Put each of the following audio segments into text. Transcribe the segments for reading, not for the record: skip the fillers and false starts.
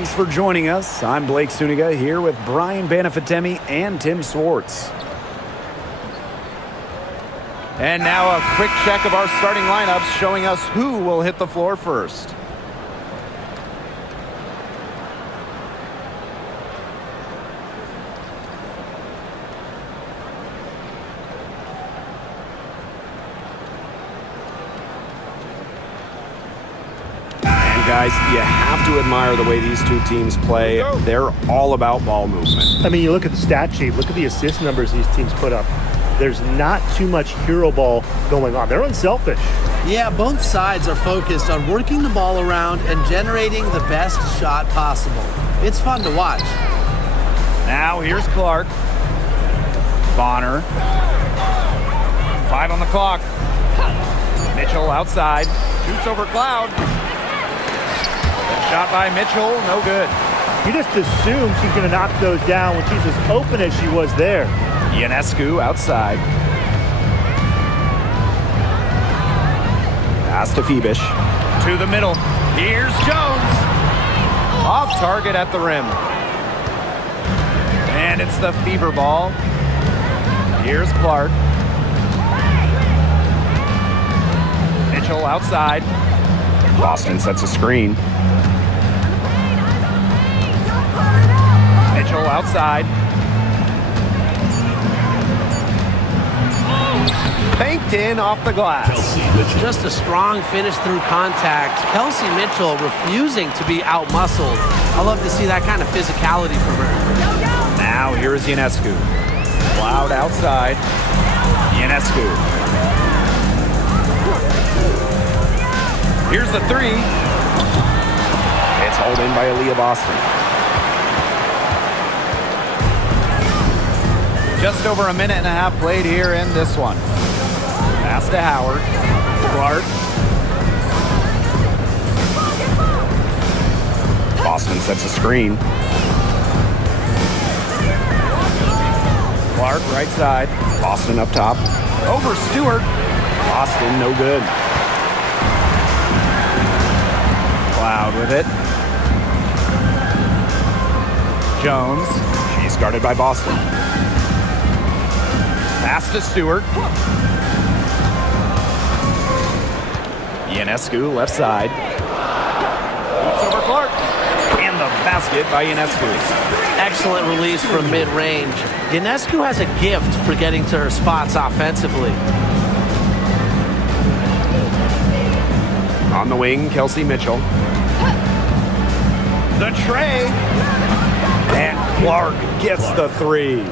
Thanks for joining us. I'm Blake Suniga here with Brian Banafitemi and Tim Swartz. And now a quick check of our starting lineups showing us who will hit the floor first. Guys, you have to admire the way these two teams play. They're all about ball movement. I mean, you look at the stat sheet, look at the assist numbers these teams put up. There's not too much hero ball going on. They're unselfish. Yeah, both sides are focused on working the ball around and generating the best shot possible. It's fun to watch. Now here's Clark. Bonner. 5 on the clock. Mitchell outside. Shoots over Cloud. Shot by Mitchell, no good. You just assume she's going to knock those down when she's as open as she was there. Ionescu outside. Pass to Phoebish. To the middle. Here's Jones. Off target at the rim. And it's the fever ball. Here's Clark. Mitchell outside. Boston sets a screen. Mitchell outside. Banked in off the glass. Just a strong finish through contact. Kelsey Mitchell refusing to be out-muscled. I love to see that kind of physicality from her. Now here's Ionescu. Cloud outside. Ionescu. Here's the three. It's hauled in by Aaliyah Boston. Just over a minute and a half played here in this one. Pass to Howard. Clark. Boston sets a screen. Clark right side. Boston up top. Over Stewart. Boston no good. Cloud with it. Jones. She's guarded by Boston. Pass to Stewart. Ionescu left side. Hoops over Clark. And the basket by Ionescu. Excellent release from mid-range. Ionescu has a gift for getting to her spots offensively. On the wing, Kelsey Mitchell. The tray. And Clark gets the three.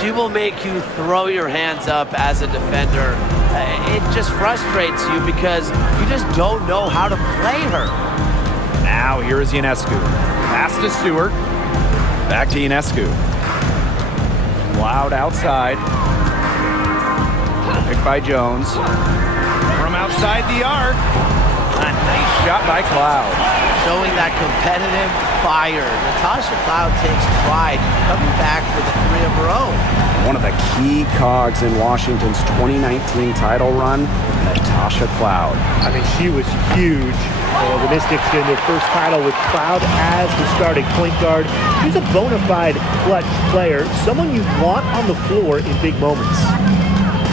She will make you throw your hands up as a defender. It just frustrates you because you just don't know how to play her. Now here is Ionescu. Pass to Stewart. Back to Ionescu. Cloud outside. Picked by Jones. From outside the arc. A nice shot by Cloud. Showing that competitive fire. Natasha Cloud takes pride coming back with a three of her own. One of the key cogs in Washington's 2019 title run, Natasha Cloud. I mean, she was huge. The Mystics in their first title with Cloud as the starting point guard. She's a bona fide clutch player, someone you want on the floor in big moments.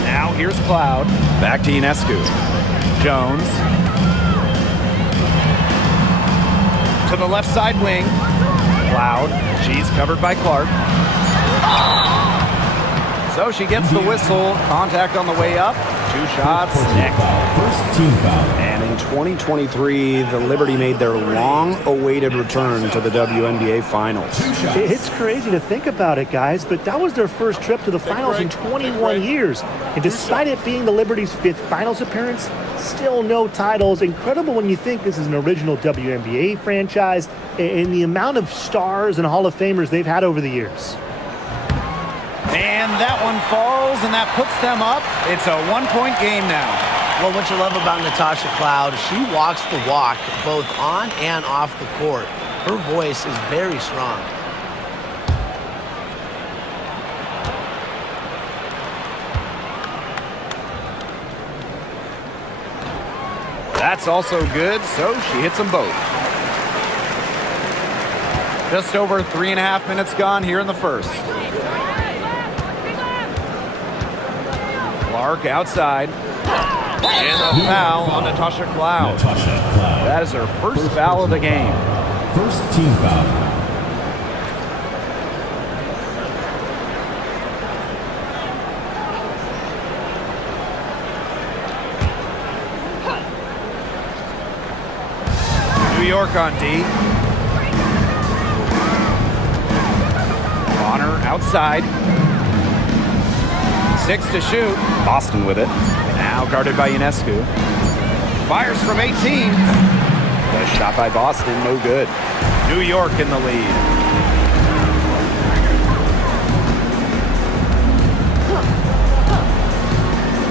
Now here's Cloud. Back to Ionescu. Jones. To the left side wing. Cloud. She's covered by Clark. So she gets the whistle. Contact on the way up. 2 shots. First team foul. And in 2023, the Liberty made their long-awaited return to the WNBA Finals. It's crazy to think about it, guys, but that was their first trip to the finals in 21 years. And despite it being the Liberty's 5th finals appearance, still no titles. Incredible when you think this is an original WNBA franchise and the amount of stars and Hall of Famers they've had over the years. And that one falls, and that puts them up. It's a 1-point game now. Well, what you love about Natasha Cloud, she walks the walk both on and off the court. Her voice is very strong. That's also good, so she hits them both. Just over 3.5 minutes gone here in the first. Clark outside. And a foul on Natasha Cloud. That is her first foul of the game. First team foul. New York on D. Bonner outside. 6 to shoot. Boston with it. Now guarded by Ionescu. Fires from 18. The shot by Boston, no good. New York in the lead.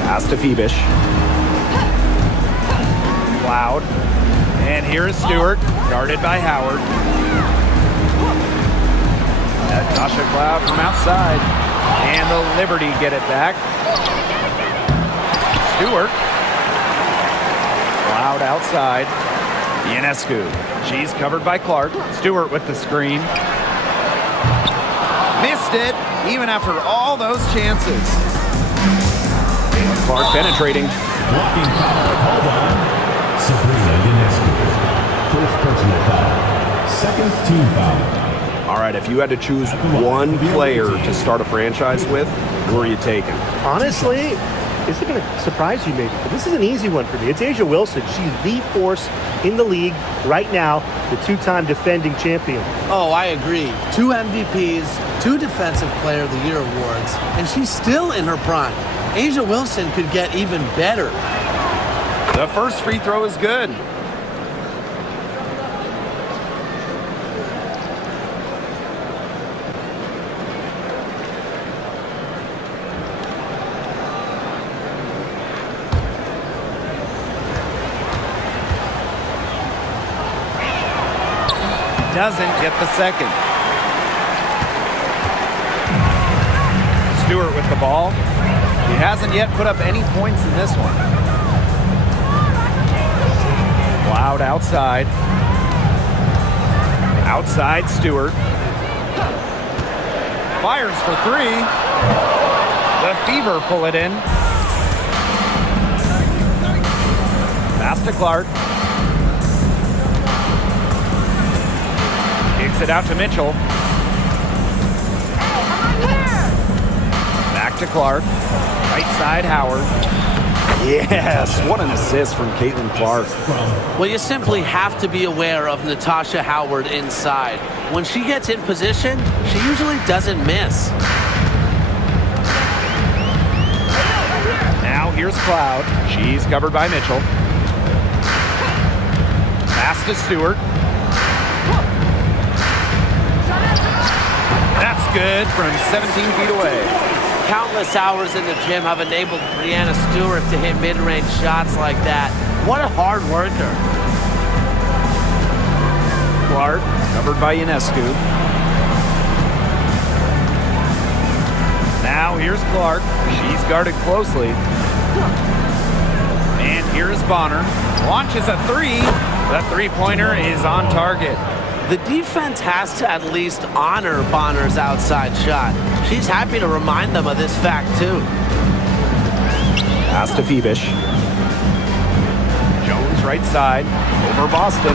Pass to Phoebish. Cloud. And here is Stewart, guarded by Howard. Natasha Cloud from outside. And the Liberty get it back. Stewart. Cloud outside. Ionescu. She's covered by Clark. Stewart with the screen. Missed it, even after all those chances. Clark penetrating. Blocking foul called on Sabrina Ionescu. First personal foul. Second team foul. All right, if you had to choose one player to start a franchise with, who are you taking? Honestly, this is going to surprise you maybe, but this is an easy one for me. It's A'ja Wilson. She's the force in the league right now, the two-time defending champion. Oh, I agree. 2 MVPs, 2 Defensive Player of the Year awards, and she's still in her prime. A'ja Wilson could get even better. The first free throw is good. Doesn't get the second. Stewart with the ball. She hasn't yet put up any points in this one. Cloud outside. Outside Stewart. Fires for 3. The Fever pull it in. Pass to Clark. Kicks it out to Mitchell. Back to Clark. Right side Howard. Yes, what an assist from Caitlin Clark. Well, you simply have to be aware of Natasha Howard inside. When she gets in position, she usually doesn't miss. Now here's Cloud. She's covered by Mitchell. Pass to Stewart. That's good from 17 feet away. Countless hours in the gym have enabled Breanna Stewart to hit mid-range shots like that. What a hard worker. Clark, covered by Ionescu. Now here's Clark. She's guarded closely. And here's Bonner. Launches a 3. The three-pointer is on target. The defense has to at least honor Bonner's outside shot. She's happy to remind them of this fact, too. Pass to Phoebish. Jones right side, over Boston.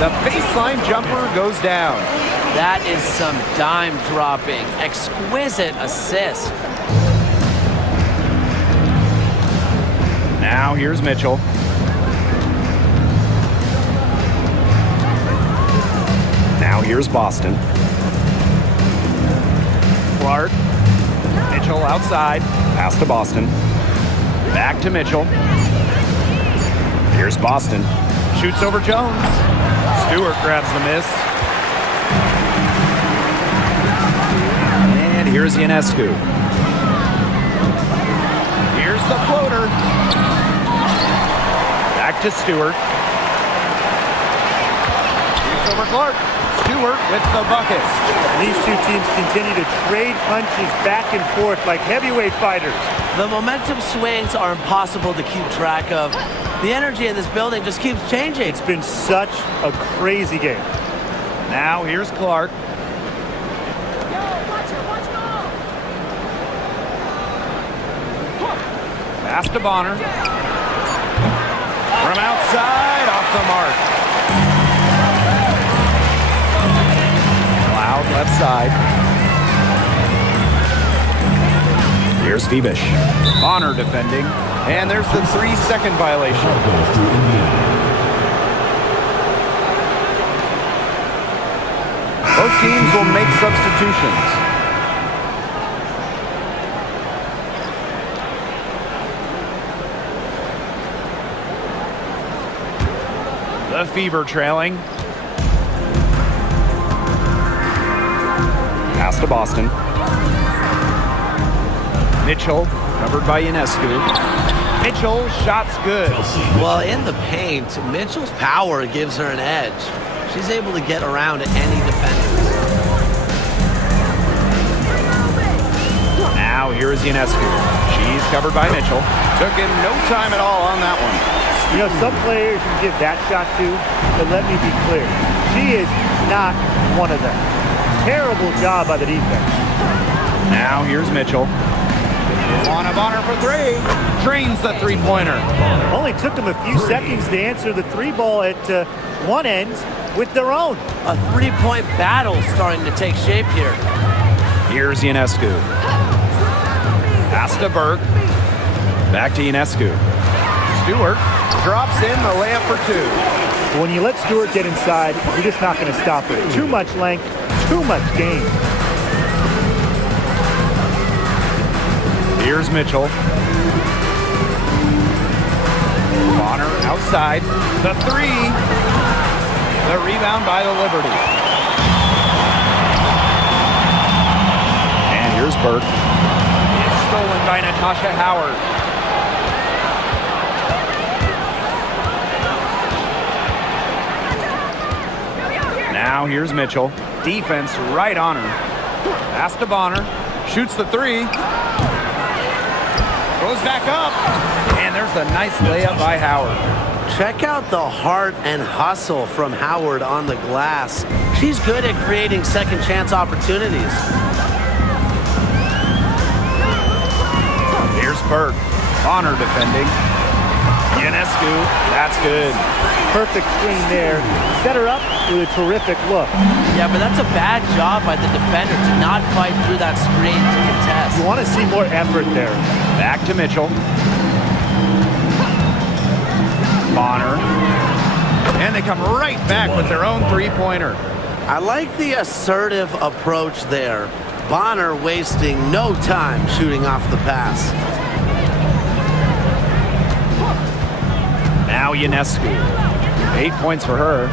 The baseline jumper goes down. That is some dime dropping, exquisite assist. Now here's Mitchell. Now here's Boston. Clark. Mitchell outside. Pass to Boston. Back to Mitchell. Here's Boston. Shoots over Jones. Stewart grabs the miss. And here's Ionescu. Here's the floater. Back to Stewart. Shoots over Clark. Stewart with the bucket. And these two teams continue to trade punches back and forth like heavyweight fighters. The momentum swings are impossible to keep track of. The energy in this building just keeps changing. It's been such a crazy game. Now here's Clark. Pass to Bonner. From outside, off the mark. Loud left side. Here's Phoebish. Bonner defending. And there's the 3-second violation. Goes to Indiana. Both teams will make substitutions. The Fever trailing. Pass to Boston. Mitchell, covered by Ionescu. Mitchell, shot's good. Well, in the paint, Mitchell's power gives her an edge. She's able to get around any defender. Now here's Ionescu. She's covered by Mitchell. Took him no time at all on that one. You know, some players you give that shot to, but let me be clear. She is not one of them. Terrible job by the defense. Now here's Mitchell. On a Bonner for three. Drains the three-pointer. Only took them a few seconds to answer the three ball at one end with their own. A three-point battle starting to take shape here. Here's Ionescu. Pass to Burke. Back to Ionescu. Stewart drops in the layup for two. When you let Stewart get inside, you're just not going to stop her. Too much length, too much game. Here's Mitchell. Bonner outside. The three. The rebound by the Liberty. And here's Burke. It's stolen by Natasha Howard. Now here's Mitchell. Defense right on her. Pass to Bonner. Shoots the three. Goes back up. And there's a nice layup by Howard. Check out the heart and hustle from Howard on the glass. She's good at creating second chance opportunities. Here's Burke. Bonner defending. Ionescu. That's good. Perfect screen there. Set her up with a terrific look. Yeah, but that's a bad job by the defender to not fight through that screen to contest. You want to see more effort there. Back to Mitchell. Bonner. And they come right back with their own three-pointer. I like the assertive approach there. Bonner wasting no time shooting off the pass. Now Ionescu. 8 points for her.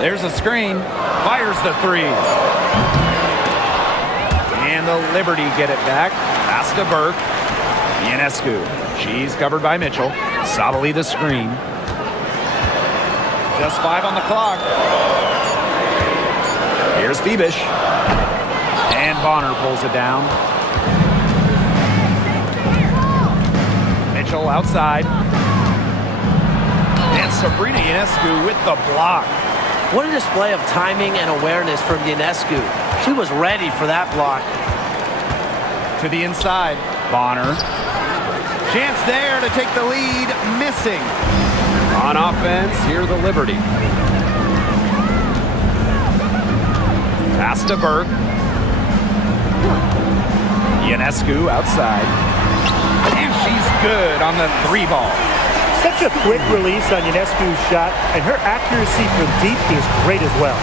There's a screen. Fires the three. And the Liberty get it back. Pass to Burke. Ionescu. She's covered by Mitchell. Solidly the screen. Just 5 on the clock. Here's Phoebish. And Bonner pulls it down. Mitchell outside. And Sabrina Ionescu with the block. What a display of timing and awareness from Ionescu. She was ready for that block. To the inside. Bonner. Chance there to take the lead. Missing. On offense, here the Liberty. Pass to Burke. Ionescu outside. And she's good on the three ball. Such a quick release on Ionescu's shot, and her accuracy from deep is great as well.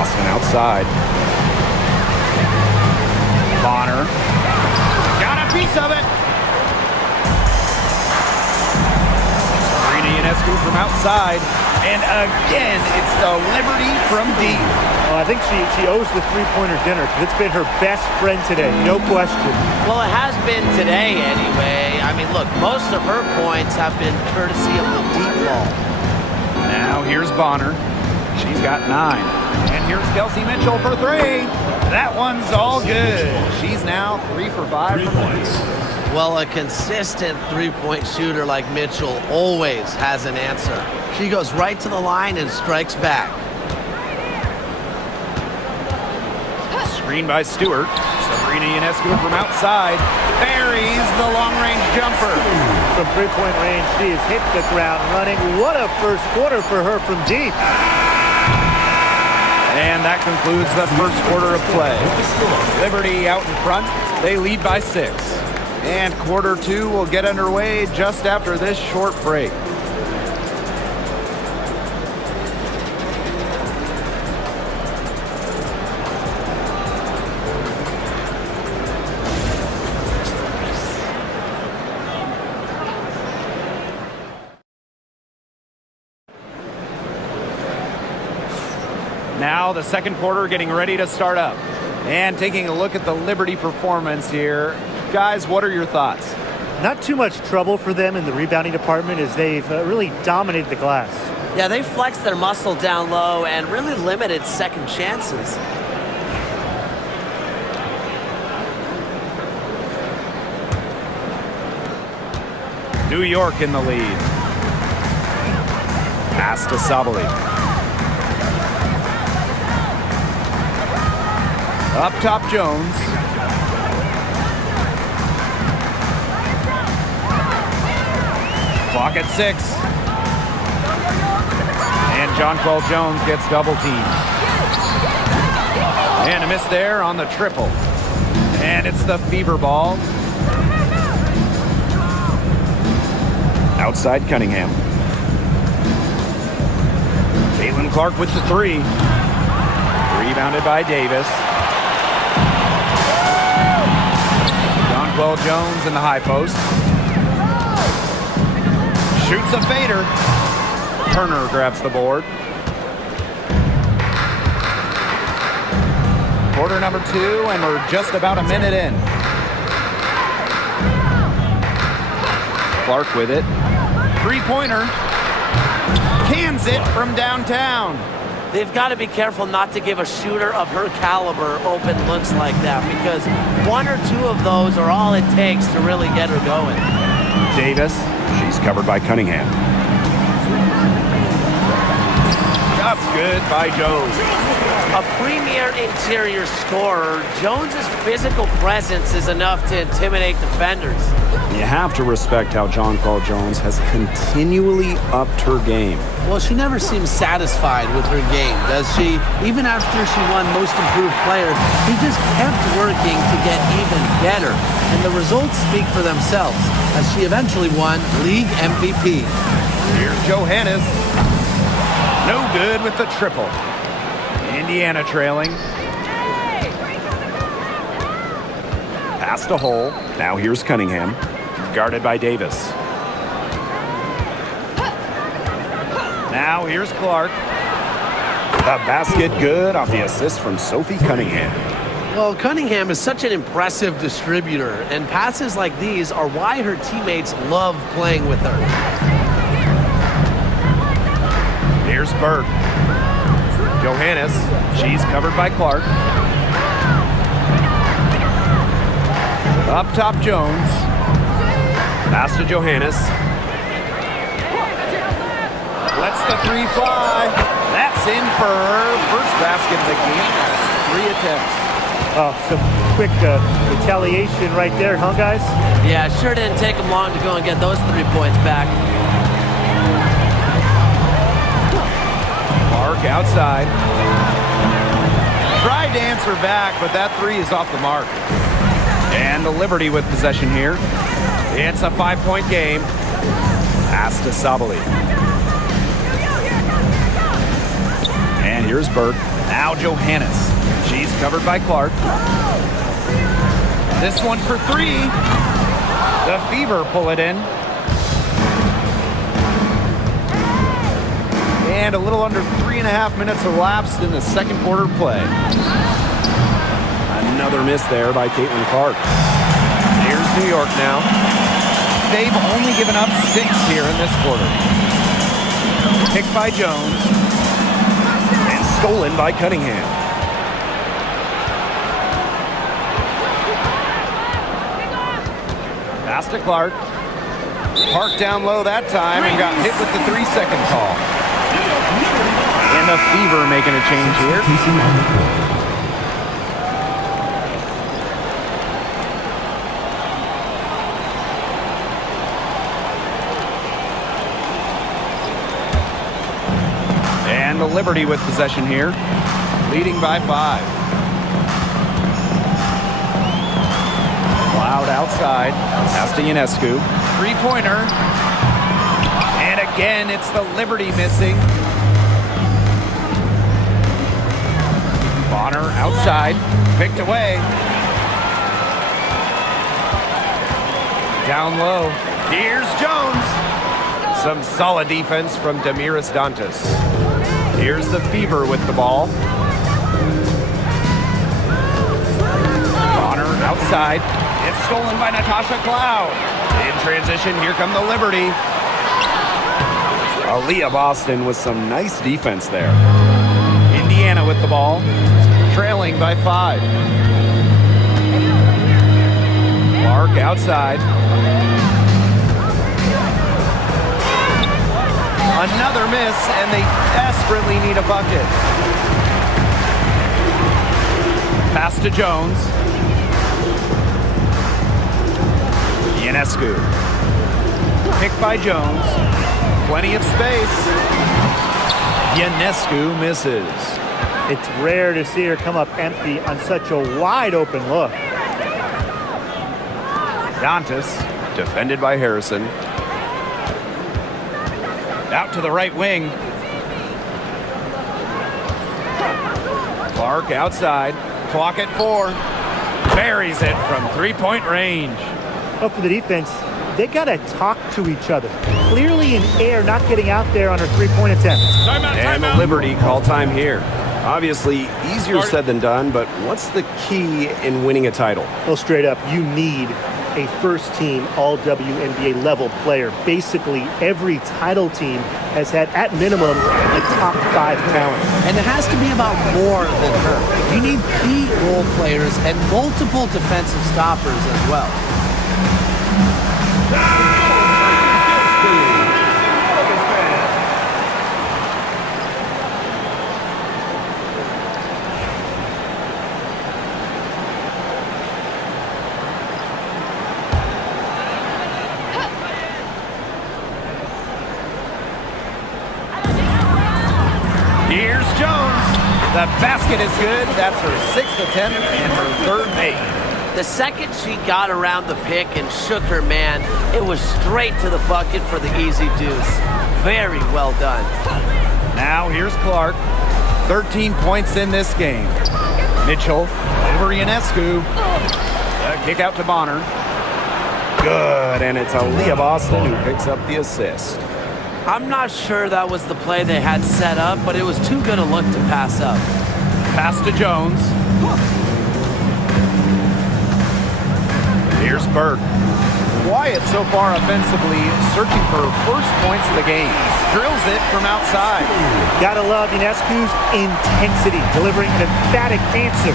Austin outside. Bonner. Got a piece of it. Sabrina Ionescu from outside. And again, it's the Liberty from deep. Well, I think she owes the three-pointer dinner because it's been her best friend today, no question. Well, it has been today anyway. I mean, look, most of her points have been courtesy of the deep ball. Now here's Bonner. She's got 9. And here's Kelsey Mitchell for 3. That one's all good. She's now 3 for 5 3 from points. Well, a consistent three-point shooter like Mitchell always has an answer. She goes right to the line and strikes back. Screen by Stewart. Sabrina Ionescu from outside. Buries the long-range jumper. From three-point range, she has hit the ground running. What a first quarter for her from deep. And that concludes the first quarter of play. Liberty out in front. They lead by 6. And quarter 2 will get underway just after this short break. Now the second quarter getting ready to start up. And taking a look at the Liberty performance here. Guys, what are your thoughts? Not too much trouble for them in the rebounding department as they've really dominated the glass. Yeah, they flexed their muscle down low and really limited second chances. New York in the lead. Pass to Sabali. Up top, Jones. Clock at 6. And Jonquel Jones gets double teamed. And a miss there on the triple. And it's the fever ball. Outside Cunningham. Caitlin Clark with the 3. Rebounded by Davis. Jonquel Jones in the high post. Shoots a fader. Turner grabs the board. Quarter number 2, and we're just about a minute in. Clark with it. Three-pointer. Cans it from downtown. They've got to be careful not to give a shooter of her caliber open looks like that, because 1 or 2 of those are all it takes to really get her going. Davis. She's covered by Cunningham. That's good by Jones. A premier interior scorer, Jones's physical presence is enough to intimidate defenders. You have to respect how Jonquel Jones has continually upped her game. Well, she never seems satisfied with her game, does she? Even after she won Most Improved Player, she just kept working to get even better. And the results speak for themselves, as she eventually won League MVP. Here's Johannes. No good with the triple. Indiana trailing. Pass to Hull. Now here's Cunningham. Guarded by Davis. Now here's Clark. The basket good off the assist from Sophie Cunningham. Well, Cunningham is such an impressive distributor, and passes like these are why her teammates love playing with her. Here's Burke. Johannes. She's covered by Clark. Up top, Jones. Pass to Johannes. Lets the 3 fly. That's in for her first basket of the game. 3 attempts. Oh, some quick retaliation right there, huh, guys? Yeah, sure didn't take them long to go and get those 3 points back. Clark outside. Tried to answer back, but that 3 is off the mark. And the Liberty with possession here. It's a 5-point game. Pass to Sabali. And here's Burke. Now Johannes. She's covered by Clark. This one for 3. The Fever pull it in. And a little under 3.5 minutes elapsed in the second quarter play. Another miss there by Caitlin Clark. Here's New York now. They've only given up 6 here in this quarter. Picked by Jones. And stolen by Cunningham. Pass to Clark. Parked down low that time and got hit with the 3-second call. And the Fever making a change here. Substitution on the court. And the Liberty with possession here, leading by 5. Cloud outside, pass to Ionescu. 3-pointer. And again, it's the Liberty missing. Bonner outside, picked away. Down low, here's Jones. Some solid defense from Damiris Dantas. Here's the Fever with the ball. Bonner outside. It's stolen by Natasha Cloud. In transition, here come the Liberty. Aaliyah Boston with some nice defense there. Indiana with the ball, trailing by 5. Clark outside. Another miss, and they desperately need a bucket. Pass to Jones. Ionescu. Picked by Jones. Plenty of space. Ionescu misses. It's rare to see her come up empty on such a wide open look. Dantas, defended by Harrison. Out to the right wing. Clark outside. Clock at 4. Buries it from 3-point range. But for the defense, they got to talk to each other. Clearly in air, not getting out there on her 3-point attempt. And the Liberty call time here. Obviously, easier said than done, but what's the key in winning a title? Well, straight up, you need a first-team all-WNBA level player. Basically, every title team has had, at minimum, a top 5 talent. And it has to be about more than her. You need key role players and multiple defensive stoppers as well. Here's Jones. The basket is good. That's her 6th attempt and her 3rd make. The second she got around the pick and shook her man, it was straight to the bucket for the easy deuce. Very well done. Now here's Clark. 13 points in this game. Mitchell over Ionescu. A kick out to Bonner. Good, and it's Aaliyah Boston who picks up the assist. I'm not sure that was the play they had set up, but it was too good a look to pass up. Pass to Jones. Here's Burke. Quiet so far offensively, searching for first points of the game. Drills it from outside. Gotta love Ionescu's intensity, delivering an emphatic answer.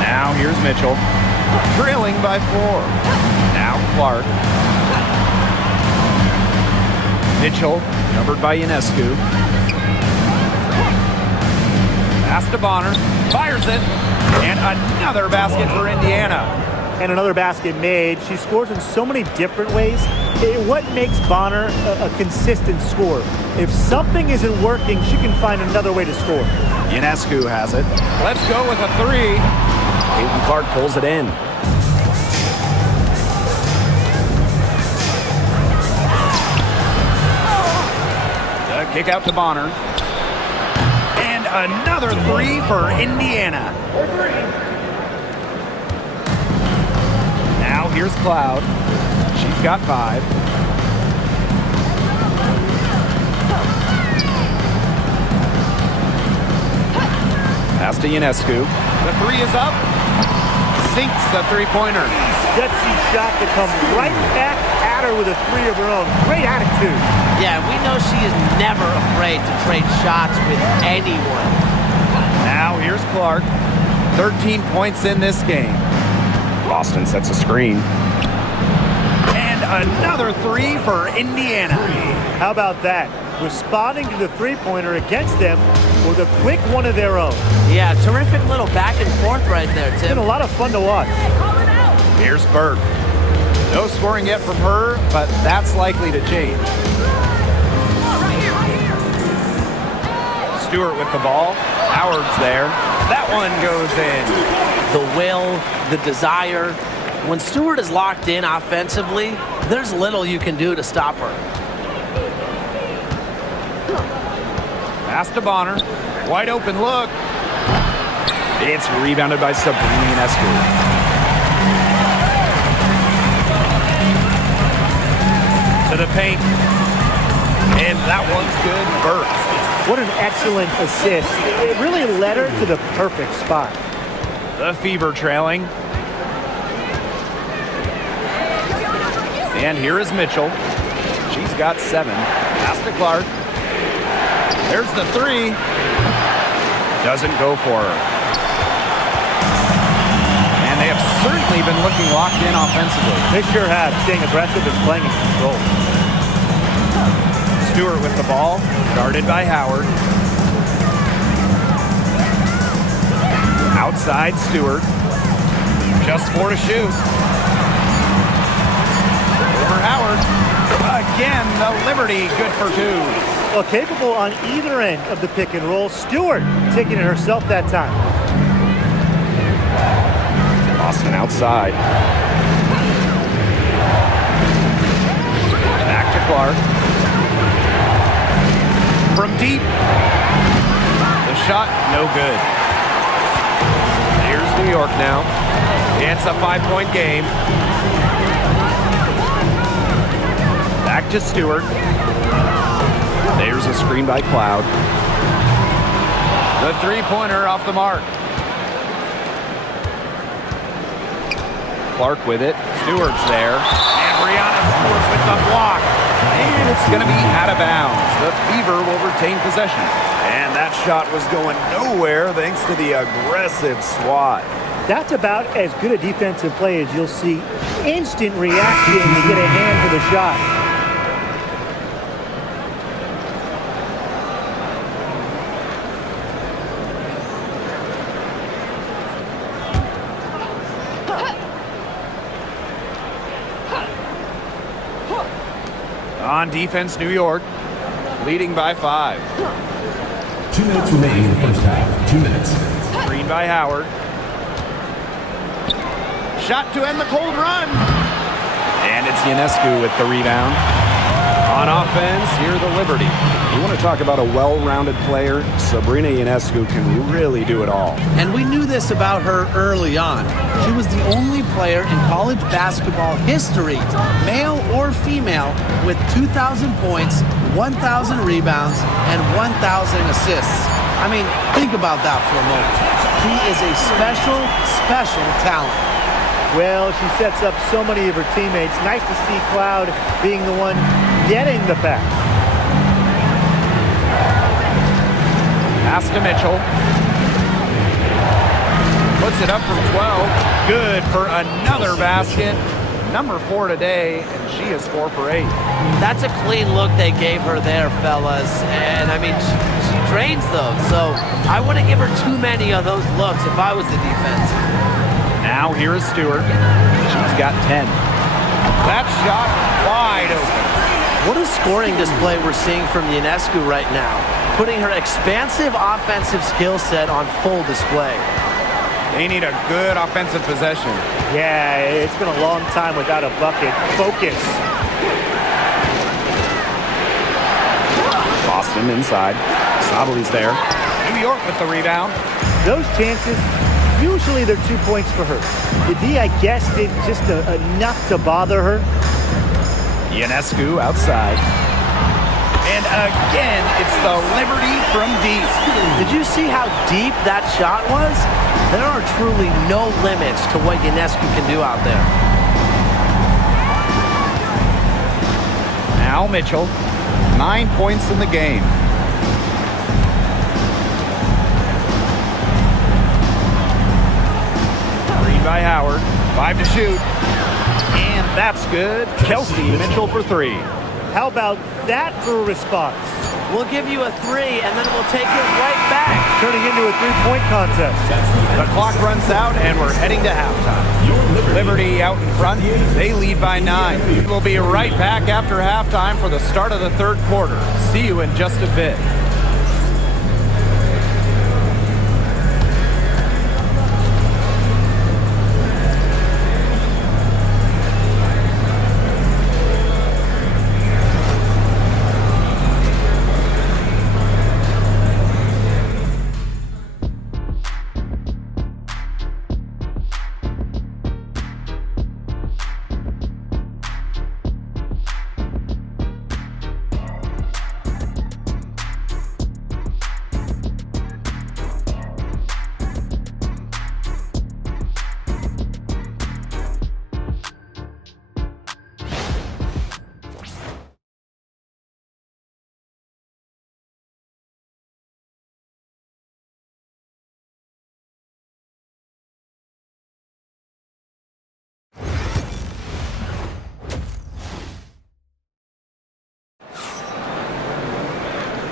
Now here's Mitchell, trailing by 4. Now Clark. Mitchell, covered by Ionescu. Pass to Bonner, fires it, and another basket for Indiana. And another basket made. She scores in so many different ways. What makes Bonner a consistent scorer? If something isn't working, she can find another way to score. Ionescu has it. Let's go with a 3. Caitlin Clark pulls it in. The kick out to Bonner. And another 3 for Indiana. Now here's Cloud. She's got 5. Pass to Ionescu. The 3 is up. Sinks the 3-pointer. Gutsy shot to come right back at her with a 3 of her own. Great attitude. Yeah, we know she is never afraid to trade shots with anyone. Now here's Clark. 13 points in this game. Boston sets a screen. another three for Indiana. How about that? Responding to the three-pointer against them with a quick one of their own. Yeah, terrific little back and forth right there, It's Tim. been a lot of fun to watch. Here's Burke. No scoring yet from her, but that's likely to change. Stewart with the ball. Howard's there. That one goes in. The will, the desire. When Stewart is locked in offensively, there's little you can do to stop her. Pass to Bonner. Wide open look. It's rebounded by Sabrina Ionescu. To the paint. And that one's good. Burke. What an excellent assist. It really led her to the perfect spot. The Fever trailing. And here is Mitchell. She's got 7. Pass to Clark. There's the 3. Doesn't go for her. And they have certainly been looking locked in offensively. They sure have, staying aggressive and playing in control. Stewart with the ball, guarded by Howard. Outside Stewart. Just 4 to shoot. Over Howard. Again, the Liberty, good for 2. Well, capable on either end of the pick and roll. Stewart taking it herself that time. Boston outside. Back to Clark. From deep. The shot, no good. Here's New York now. It's a 5-point game. Back to Stewart. There's a screen by Cloud. The three-pointer off the mark. Clark with it. Stewart's there. And Brianna Stewart with the block. And it's going to be out of bounds. The Fever will retain possession. And that shot was going nowhere thanks to the aggressive swat. That's about as good a defensive play as you'll see. Instant reaction to get a hand for the shot. On defense, New York leading by 5. 2 minutes remaining in the first half. 2 minutes. Screen by Howard. Shot to end the cold run. And it's Ionescu with the rebound. On offense, here the Liberty. You want to talk about a well-rounded player? Sabrina Ionescu can really do it all. And we knew this about her early on. She was the only player in college basketball history, male or female, with 2,000 points, 1,000 rebounds, and 1,000 assists. I mean, think about that for a moment. She is a special, special talent. Well, she sets up so many of her teammates. Nice to see Cloud being the one getting the pass. Pass to Mitchell. Puts it up from 12. Good for another basket. Number 4 today, and she is 4 for 8. That's a clean look they gave her there, fellas. And, I mean, she drains those. So I wouldn't give her too many of those looks if I was the defense. Now here is Stewart. She's got 10. That shot wide open. What a scoring display we're seeing from Ionescu right now, putting her expansive offensive skill set on full display. They need a good offensive possession. Yeah, it's been a long time without a bucket. Focus. Boston inside. Sabli's there. New York with the rebound. Those chances, usually they're 2 points for her. The D, I guess, did just enough to bother her. Ionescu outside. And again, it's the Liberty from deep. Did you see how deep that shot was? There are truly no limits to what Ionescu can do out there. Now Mitchell, 9 points in the game. Green by Howard, 5 to shoot. And that's good. Kelsey Mitchell for three. How about that for a response? We'll give you a 3, and then we'll take it right back. Turning into a three-point contest. The clock runs out, and we're heading to halftime. Liberty out in front. They lead by 9. We'll be right back after halftime for the start of the third quarter. See you in just a bit.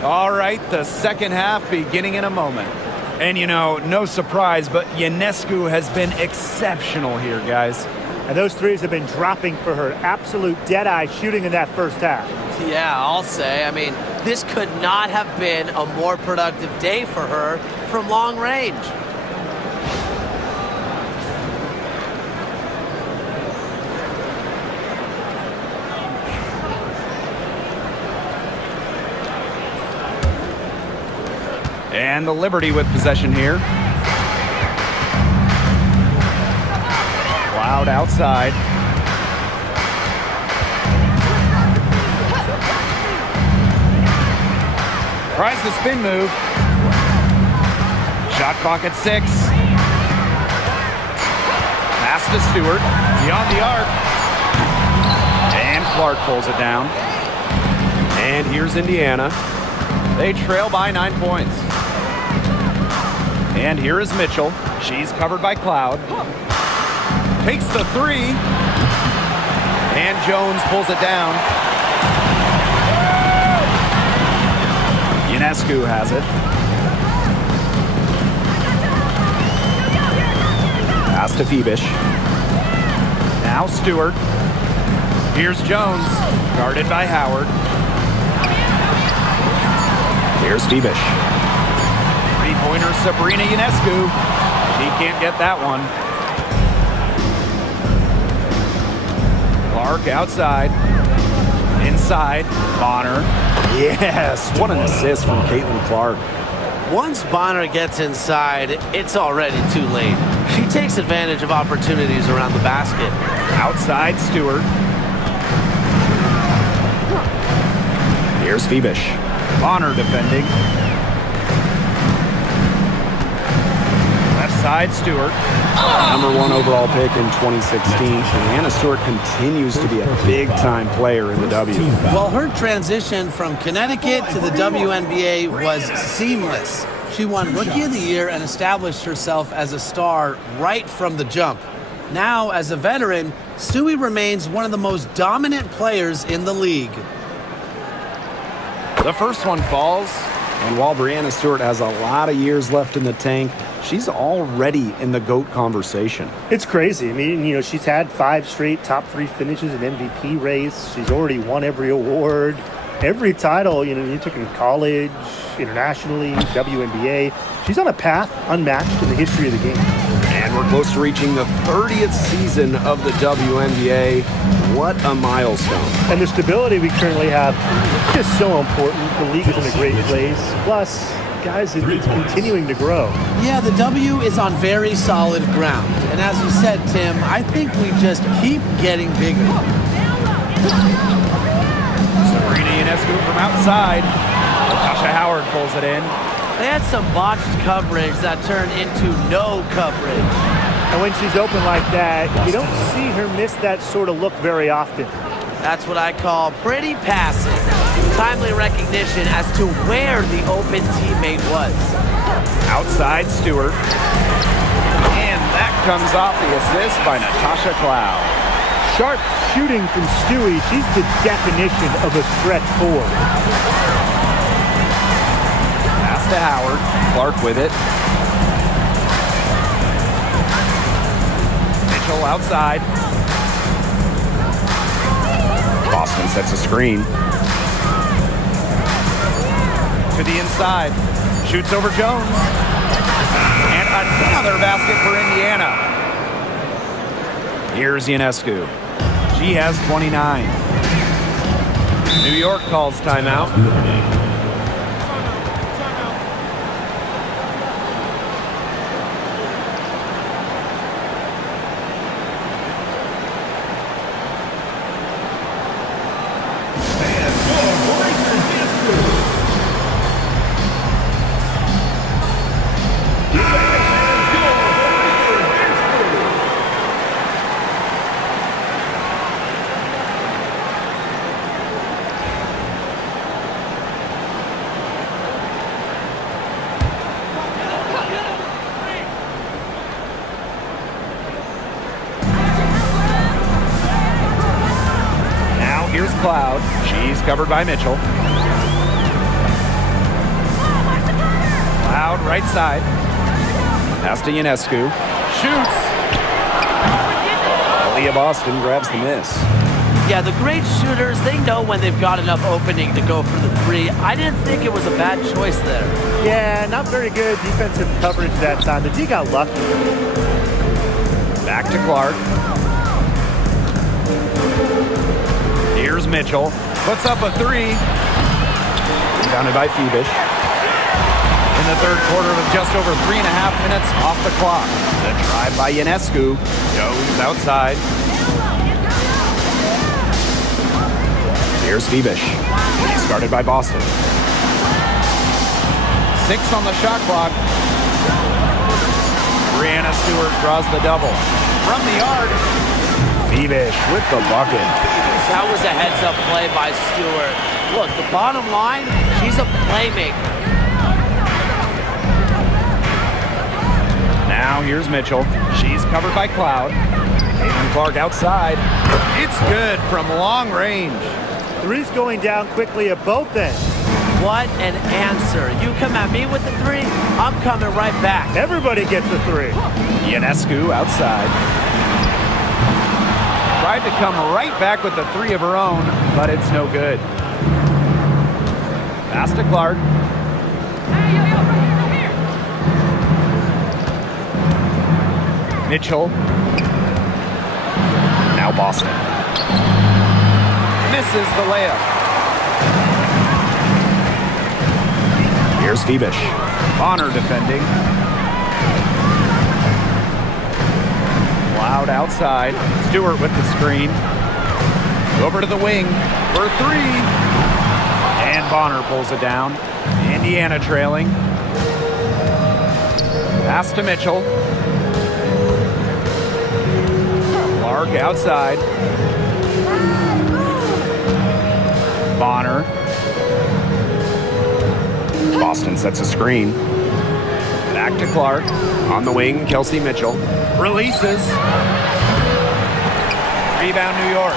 All right, the second half beginning in a moment. And you know, no surprise, but Ionescu has been exceptional here, guys. And those threes have been dropping for her. Absolute dead-eye shooting in that first half. Yeah, I'll say. I mean, this could not have been a more productive day for her from long range. And the Liberty with possession here. Cloud outside. Tries the spin move. Shot clock at 6. Pass to Stewart. Beyond the arc. And Clark pulls it down. And here's Indiana. They trail by 9 points. And here is Mitchell. She's covered by Cloud. Takes the 3. And Jones pulls it down. Ionescu has it. Pass to Phoebish. Now Stewart. Here's Jones. Guarded by Howard. Here's Phoebish. Three-pointer Sabrina Ionescu. She can't get that one. Clark outside. Inside. Bonner. Yes, what an assist from Caitlin Clark. Once Bonner gets inside, it's already too late. She takes advantage of opportunities around the basket. Outside Stewart. Here's Phoebish. Bonner defending. Left side Stewart. Number 1 overall pick in 2016. And Anna Stewart continues to be a big-time player in the W. Well, her transition from Connecticut to the WNBA was seamless. She won Rookie of the Year and established herself as a star right from the jump. Now, as a veteran, Stewie remains one of the most dominant players in the league. The first one falls. And while Breanna Stewart has a lot of years left in the tank, she's already in the GOAT conversation. It's crazy. I mean, you know, she's had 5 straight top 3 finishes in MVP race. She's already won every award, every title, you know, you took in college, internationally, WNBA. She's on a path unmatched in the history of the game. And we're close to reaching the 30th season of the WNBA. What a milestone. And the stability we currently have is just so important. The league is in a great place. Plus, guys, it's continuing to grow. Yeah, the W is on very solid ground. And as you said, Tim, I think we just keep getting bigger. Sabrina Ionescu from outside. Natasha Howard pulls it in. They had some botched coverage that turned into no coverage. And when she's open like that, you don't see her miss that sort of look very often. That's what I call pretty passive. Timely recognition as to where the open teammate was. Outside Stewart. And that comes off the assist by Natasha Cloud. Sharp shooting from Stewie. She's the definition of a stretch four. Pass to Howard. Clark with it. Mitchell outside. Boston sets a screen. To the inside. Shoots over Jones. And another basket for Indiana. Here's Ionescu. She has 29. New York calls timeout. Here's Cloud. She's covered by Mitchell. Cloud right side. Pass to Ionescu. Shoots. Leah Boston grabs the miss. Yeah, the great shooters, they know when they've got enough opening to go for the three. I didn't think it was a bad choice there. Yeah, not very good defensive coverage that time. The D got lucky. Back to Clark. Here's Mitchell. Puts up a three. Rebounded by Phoebish. In the third quarter with just over 3.5 minutes off the clock. The drive by Ionescu. Jones outside. Here's Phoebish. He's guarded by Boston. 6 on the shot clock. Brianna Stewart draws the double. From the arc. Phoebish with the bucket. That was a heads-up play by Stewart. Look, the bottom line, she's a playmaker. Now here's Mitchell. She's covered by Cloud. Caitlin Clark outside. It's good from long range. Three's going down quickly at both ends. What an answer. You come at me with the three, I'm coming right back. Everybody gets a three. Ionescu outside. Tried to come right back with the three of her own, but it's no good. Pass to Clark. Mitchell. Now Boston. Misses the layup. Here's Phoebish. Bonner defending. Loud outside. Stewart with the screen. Over to the wing for three. And Bonner pulls it down. Indiana trailing. Pass to Mitchell. Clark outside. Bonner. Boston sets a screen. Back to Clark. On the wing, Kelsey Mitchell. Releases. Rebound New York.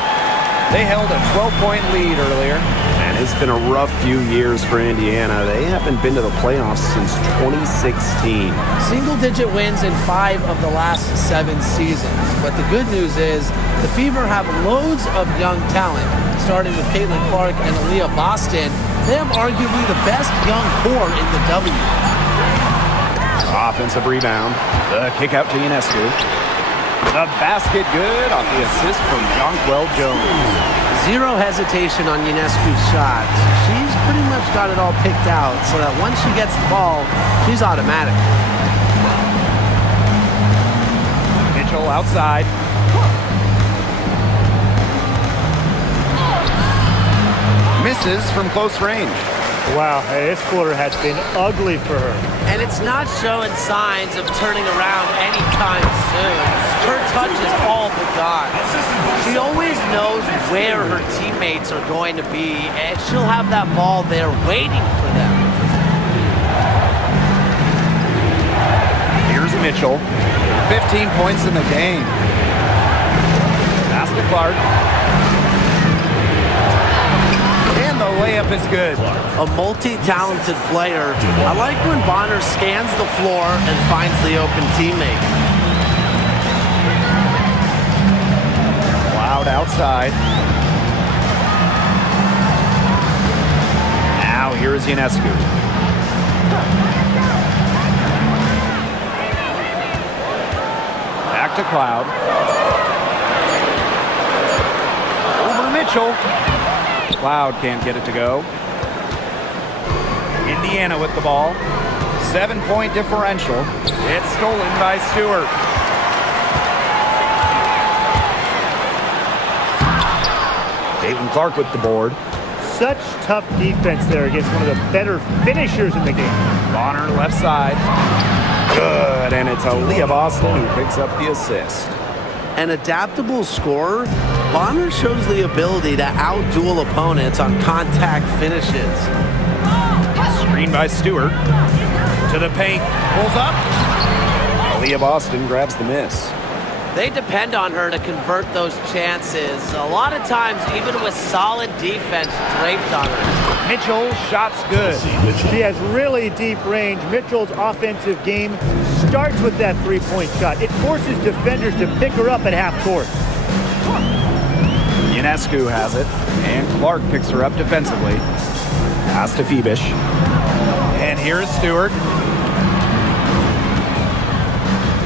They held a 12-point lead earlier. And it's been a rough few years for Indiana. They haven't been to the playoffs since 2016. Single-digit wins in 5 of the last 7 seasons. But the good news is the Fever have loads of young talent, starting with Caitlin Clark and Aaliyah Boston. They have arguably the best young core in the W. Offensive rebound. The kick out to Ionescu. The basket good off the assist from Jonquel Jones. Zero hesitation on Ionescu's shots. She's pretty much got it all picked out so that once she gets the ball, she's automatic. Mitchell outside. Misses from close range. Wow, hey, this quarter has been ugly for her. And it's not showing signs of turning around anytime soon. Her touch is all but gone. She always knows where her teammates are going to be, and she'll have that ball there waiting for them. Here's Mitchell. 15 points in the game. Pass to Clark. And the layup is good. A multi-talented player. I like when Bonner scans the floor and finds the open teammate. Loud outside. Now here is Ionescu. Back to Cloud. Over Mitchell. Cloud can't get it to go. Indiana with the ball. 7-point differential. It's stolen by Stewart. Caitlin Clark with the board. Such tough defense there against one of the better finishers in the game. Bonner left side. Good, and it's Aaliyah Boston who picks up the assist. An adaptable scorer, Bonner shows the ability to outduel opponents on contact finishes. Screen by Stewart. To the paint. Pulls up. Aaliyah Boston grabs the miss. They depend on her to convert those chances. A lot of times, even with solid defense draped on her. Mitchell, shot's good. She has really deep range. Mitchell's offensive game starts with that three-point shot. It forces defenders to pick her up at half court. Ionescu has it, and Clark picks her up defensively. Pass to Phoebish. And here's Stewart.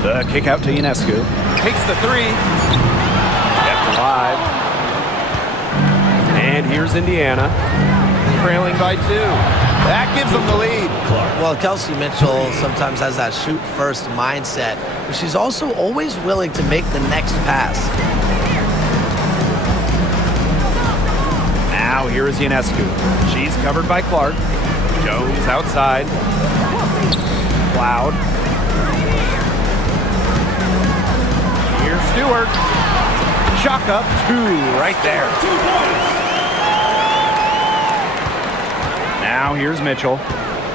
The kick out to Ionescu. Takes the three. Kept alive. And here's Indiana. Trailing by 2. That gives them the lead. Well, Kelsey Mitchell sometimes has that shoot-first mindset, but she's also always willing to make the next pass. Now here is Ionescu. She's covered by Clark. Jones outside. Cloud. Here's Stewart. Chalk up 2 right there. Now here's Mitchell.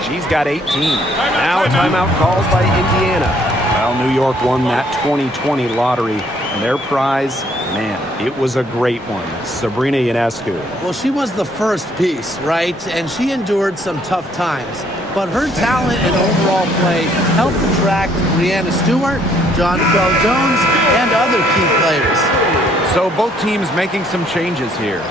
She's got 18. Now a timeout called by Indiana. Well, New York won that 2020 lottery, and their prize, man, it was a great one. Sabrina Ionescu. Well, she was the first piece, right? And she endured some tough times. But her talent and overall play helped attract Breanna Stewart, Jonquel Jones, and other key players. So both teams making some changes here.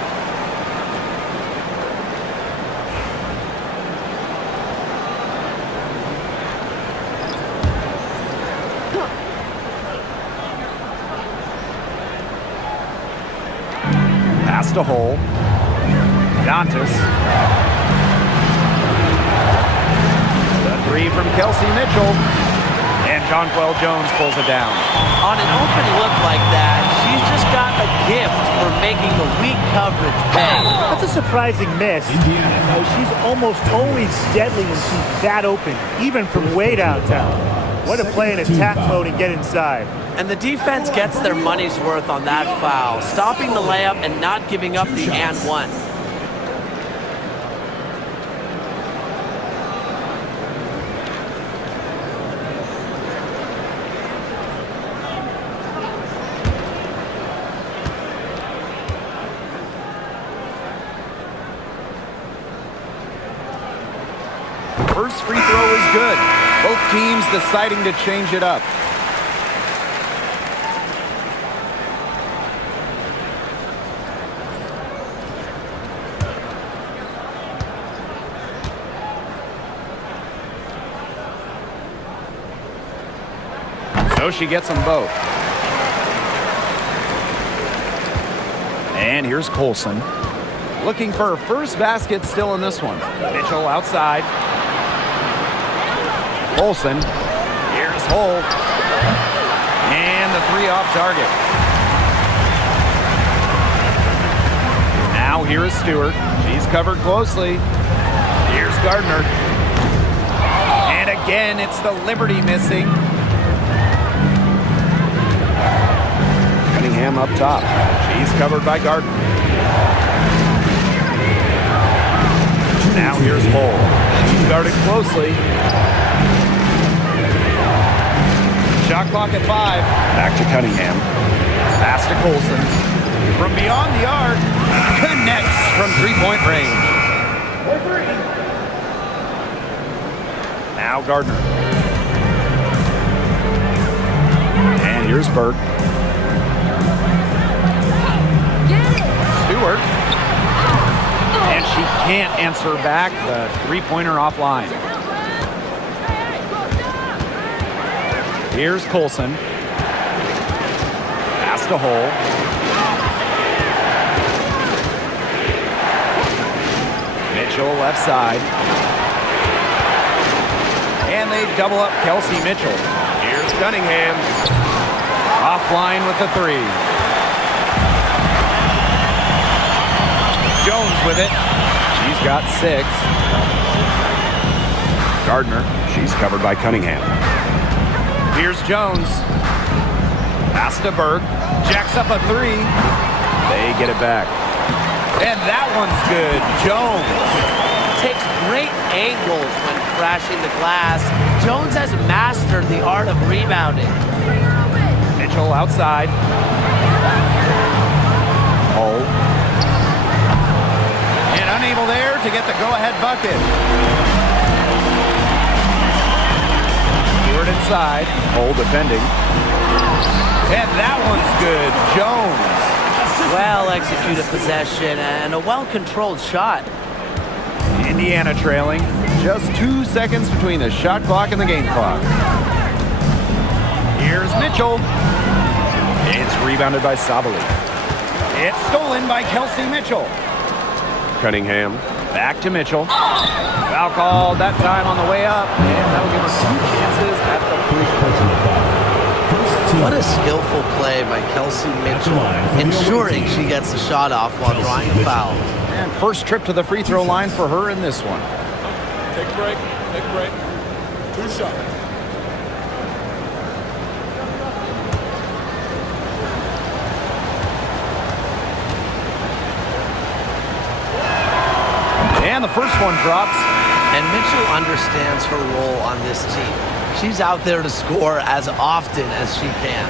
Pass to Hole. Dantas. The three from Kelsey Mitchell. And Jonquel Jones pulls it down. On an open look like that, she's just got a gift for making the weak coverage pay. That's a surprising miss. She's almost always deadly when she's that open, even from way downtown. Way to play in attack mode and get inside. And the defense gets their money's worth on that foul, stopping the layup and not giving up the and one. First free throw is good. Both teams deciding to change it up. So she gets them both. And here's Colson. Looking for her first basket still in this one. Mitchell outside. Colson. Here's Hole. And the three off target. Now here is Stewart. She's covered closely. Here's Gardner. And again, it's the Liberty missing. Cunningham up top. She's covered by Gardner. Now here's Hole. She's guarded closely. Shot clock at 5. Back to Cunningham. Pass to Colson. From beyond the arc, connects from three-point range. Now Gardner. And here's Burke. Stewart. And she can't answer back the three-pointer offline. Here's Colson. Pass to Hole. Mitchell left side. And they double up Kelsey Mitchell. Here's Cunningham. Offline with the three. Jones with it. She's got 6. Gardner. She's covered by Cunningham. Here's Jones. Pass to Berg. Jacks up a 3. They get it back. And that one's good. Jones. Takes great angles when crashing the glass. Jones has mastered the art of rebounding. Mitchell outside. Hole. And unable there to get the go-ahead bucket. Stewart inside. Hole defending. And that one's good. Jones. Well-executed possession and a well-controlled shot. Indiana trailing. Just 2 seconds between the shot clock and the game clock. Here's Mitchell. It's rebounded by Sabali. It's stolen by Kelsey Mitchell. Cunningham back to Mitchell. Foul called that time on the way up. And that'll give her 2 chances at the First personal foul. First team. What a skillful play by Kelsey Mitchell, ensuring she gets the shot off while drawing a foul. And first trip to the free throw line for her in this one. Take a break. Take a break. 2 shots. And the first one drops. And Mitchell understands her role on this team. She's out there to score as often as she can.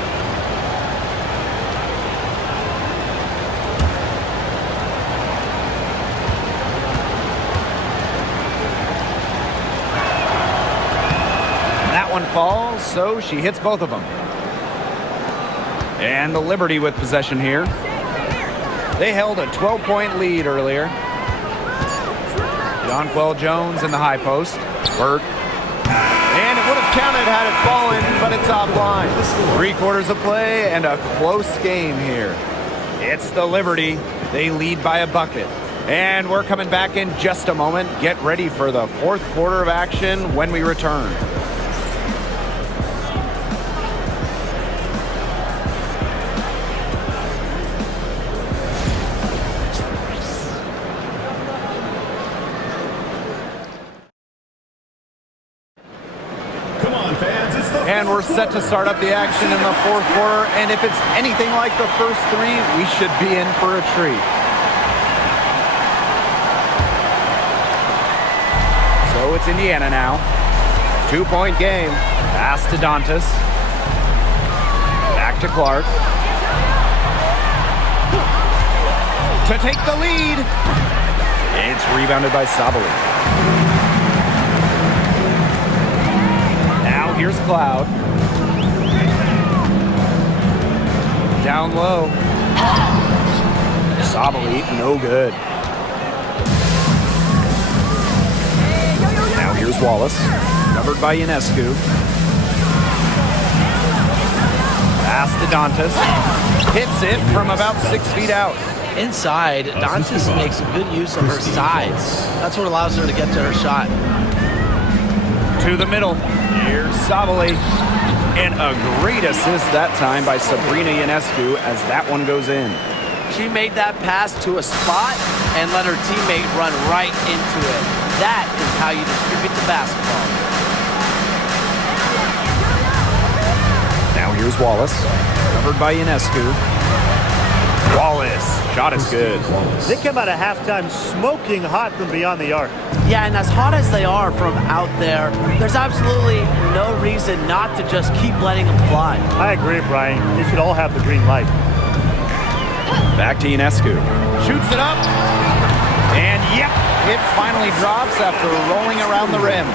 That one falls, so she hits both of them. And the Liberty with possession here. They held a 12-point lead earlier. Jonquel Jones in the high post. Burke. And it would have counted had it fallen, but it's offline. 3/4 of play and a close game here. It's the Liberty. They lead by a bucket. And we're coming back in just a moment. Get ready for the 4th quarter of action when we return. And we're set to start up the action in the 4th quarter. And if it's anything like the first 3, we should be in for a treat. So it's Indiana now. 2-point game. Pass to Dantas. Back to Clark. To take the lead. It's rebounded by Sabali. Here's Cloud. Down low. Sabali, no good. Now here's Wallace. Covered by Ionescu. Pass to Dantas. Hits it from about 6 feet out. Inside, Dantas makes good use of her size. That's what allows her to get to her shot. To the middle. Here's Sabali. And a great assist that time by Sabrina Ionescu as that one goes in. She made that pass to a spot and let her teammate run right into it. That is how you distribute the basketball. Now here's Wallace. Covered by Ionescu. Wallace. Shot is good. They come out of halftime smoking hot from beyond the arc. Yeah, and as hot as they are from out there, there's absolutely no reason not to just keep letting them fly. I agree, Brian. They should all have the green light. Back to Ionescu. Shoots it up. And yep, it finally drops after rolling around the rim.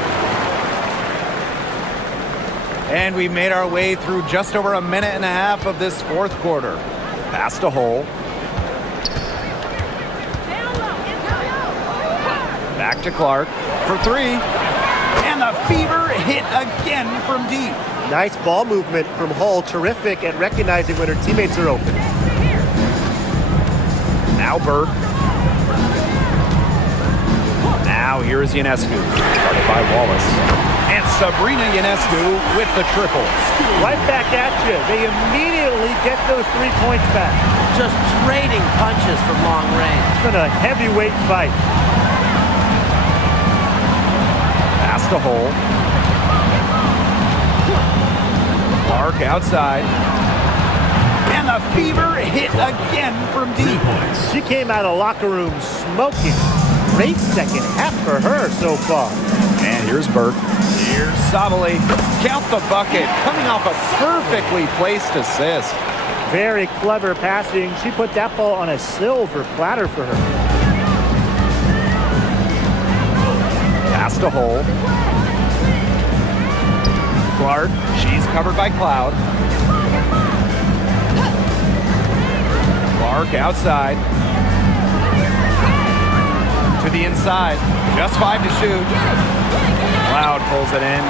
And we made our way through just over a minute and a half of this fourth quarter. Pass to Hole. Back to Clark for three. And the fever hit again from deep. Nice ball movement from Hull. Terrific at recognizing when her teammates are open. Now Burke. Now here's Ionescu. Started by Wallace. And Sabrina Ionescu with the triple. Right back at you. They immediately get those 3 points back. Just trading punches from long range. It's been a heavyweight fight. Pass to Hole. Clark outside. And the fever hit again from deep. She came out of locker room smoking. Great second half for her so far. And here's Burke. Here's Sabali. Count the bucket. Coming off a perfectly placed assist. Very clever passing. She put that ball on a silver platter for her. Pass to Hole. Clark. She's covered by Cloud. Clark outside. To the inside. Just 5 to shoot. Cloud pulls it in.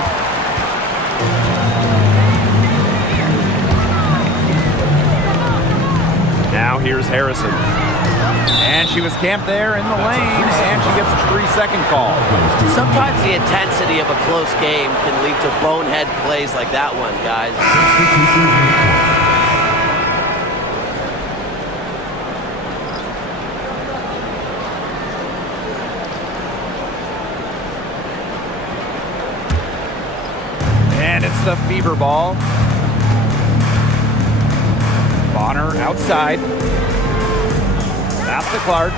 Now here's Harrison. And she was camped there in the lane, and she gets a 3-second call. Sometimes the intensity of a close game can lead to bonehead plays like that one, guys. And it's the fever ball. Bonner outside. Pass to Clark.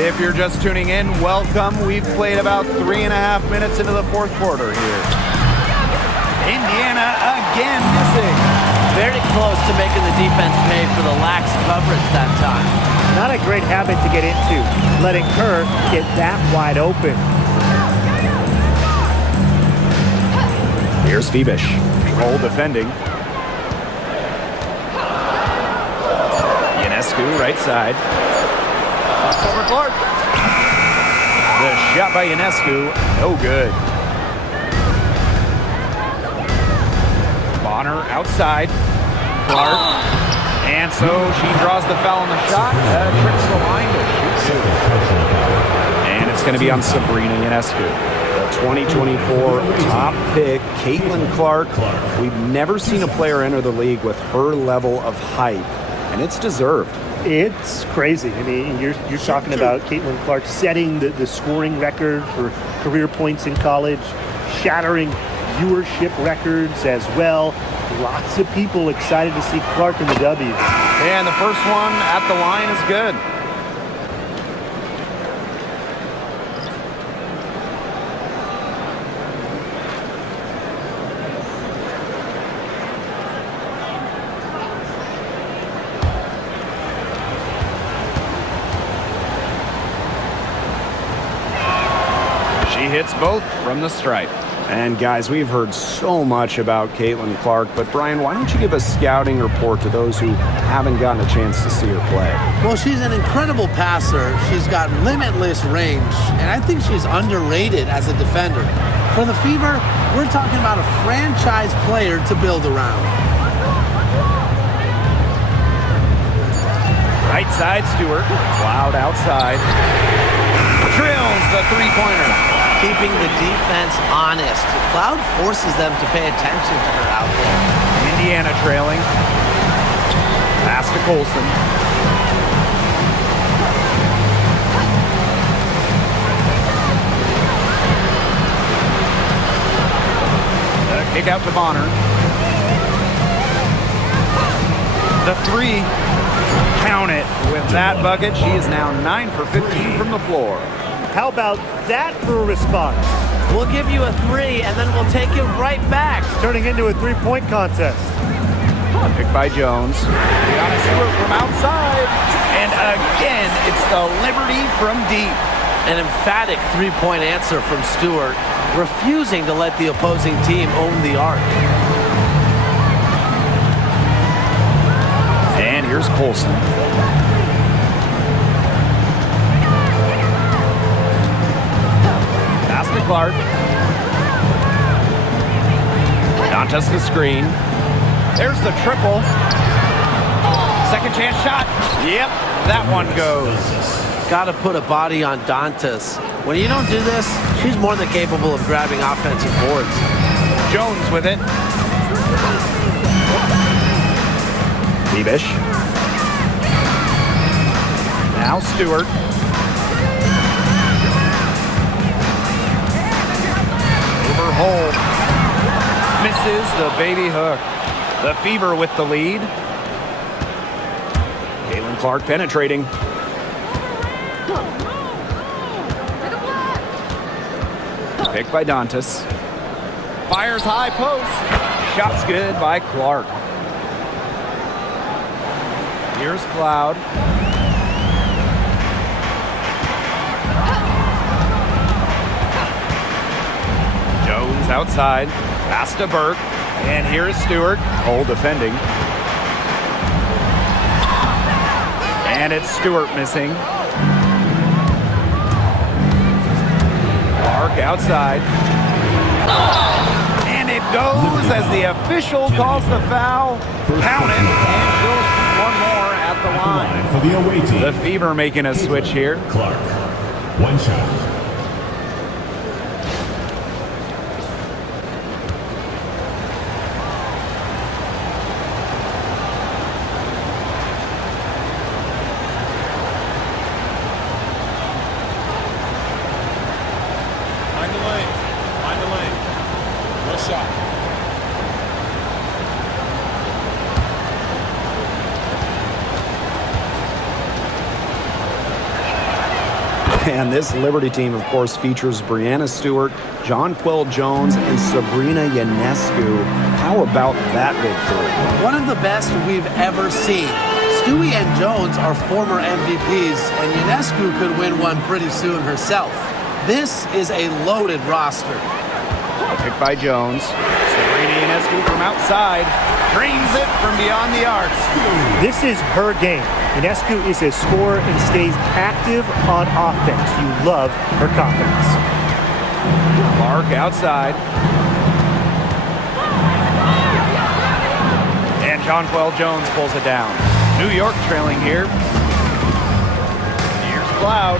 If you're just tuning in, welcome. We've played about 3.5 minutes into the fourth quarter here. Indiana again missing. Very close to making the defense pay for the lax coverage that time. Not a great habit to get into, letting her get that wide open. Here's Febish. Hole defending. Ionescu, right side. Over Clark. The shot by Ionescu, no good. Bonner outside. Clark. And so she draws the foul on the shot. Trips the line to shoot. And it's going to be on Sabrina Ionescu. 2024 top pick, Caitlin Clark. We've never seen a player enter the league with her level of hype, and it's deserved. It's crazy. I mean, you're talking about Caitlin Clark setting the scoring record for career points in college, shattering viewership records as well. Lots of people excited to see Clark in the W. And the first one at the line is good. Hits both from the stripe. And guys, we've heard so much about Caitlin Clark, but Brian, why don't you give a scouting report to those who haven't gotten a chance to see her play? Well, she's an incredible passer. She's got limitless range, and I think she's underrated as a defender. For the Fever, we're talking about a franchise player to build around. Right side, Stewart. Cloud outside. Drills the three-pointer. Keeping the defense honest. Cloud forces them to pay attention to her out there. Indiana trailing. Pass to Colson. Kick out to Bonner. The three. Count it. With that bucket, she is now 9 for 15 from the floor. How about that for a response? We'll give you a 3, and then we'll take it right back. Turning into a three-point contest. Picked by Jones. Brianna Stewart from outside. And again, it's the Liberty from deep. An emphatic three-point answer from Stewart, refusing to let the opposing team own the arc. And here's Colson. Pass to Clark. Dantas the screen. There's the triple. Second chance shot. Yep, that one goes. Got to put a body on Dantas. When you don't do this, she's more than capable of grabbing offensive boards. Jones with it. Bebish. Now Stewart. Over hole. Misses the baby hook. The Fever with the lead. Caitlin Clark penetrating. Picked by Dantas. Fires high post. Shot's good by Clark. Here's Cloud. Jones outside. Pass to Burke. And here's Stewart. Hole defending. And it's Stewart missing. Clark outside. And it goes as the official calls the foul. Count it. And she'll shoot one more at the line. For the away team, The Fever making a switch here. Clark. One shot. Find the lane. Find the lane. No shot. And this Liberty team, of course, features Brianna Stewart, Jonquel Jones, and Sabrina Ionescu. How about that big three? One of the best we've ever seen. Stewie and Jones are former MVPs, and Ionescu could win one pretty soon herself. This is a loaded roster. Picked by Jones. Sabrina Ionescu from outside. Drains it from beyond the arc. This is her game. Ionescu is a scorer and stays active on offense. You love her confidence. Clark outside. And Jonquel Jones pulls it down. New York trailing here. Here's Cloud.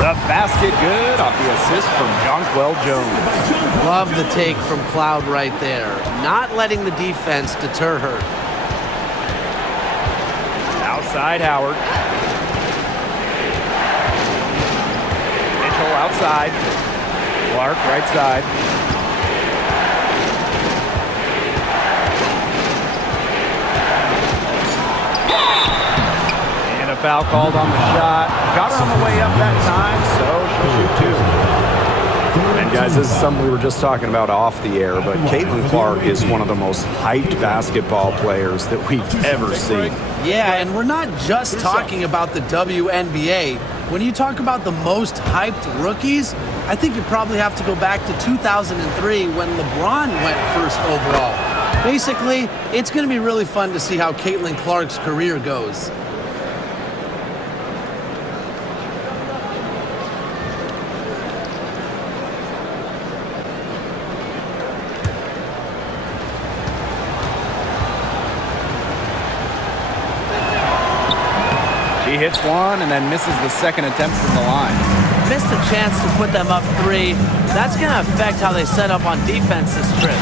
The basket good off the assist from Jonquel Jones. Love the take from Cloud right there. Not letting the defense deter her. Outside Howard. Mitchell outside. Clark right side. And a foul called on the shot. Got her on the way up that time, so she'll shoot two. And guys, this is something we were just talking about off the air, but Caitlin Clark is one of the most hyped basketball players that we've ever seen. Yeah, and we're not just talking about the WNBA. When you talk about the most hyped rookies, I think you probably have to go back to 2003 when LeBron went first overall. Basically, it's going to be really fun to see how Caitlin Clark's career goes. He hits one and then misses the second attempt from the line. Missed a chance to put them up three. That's going to affect how they set up on defense this trip.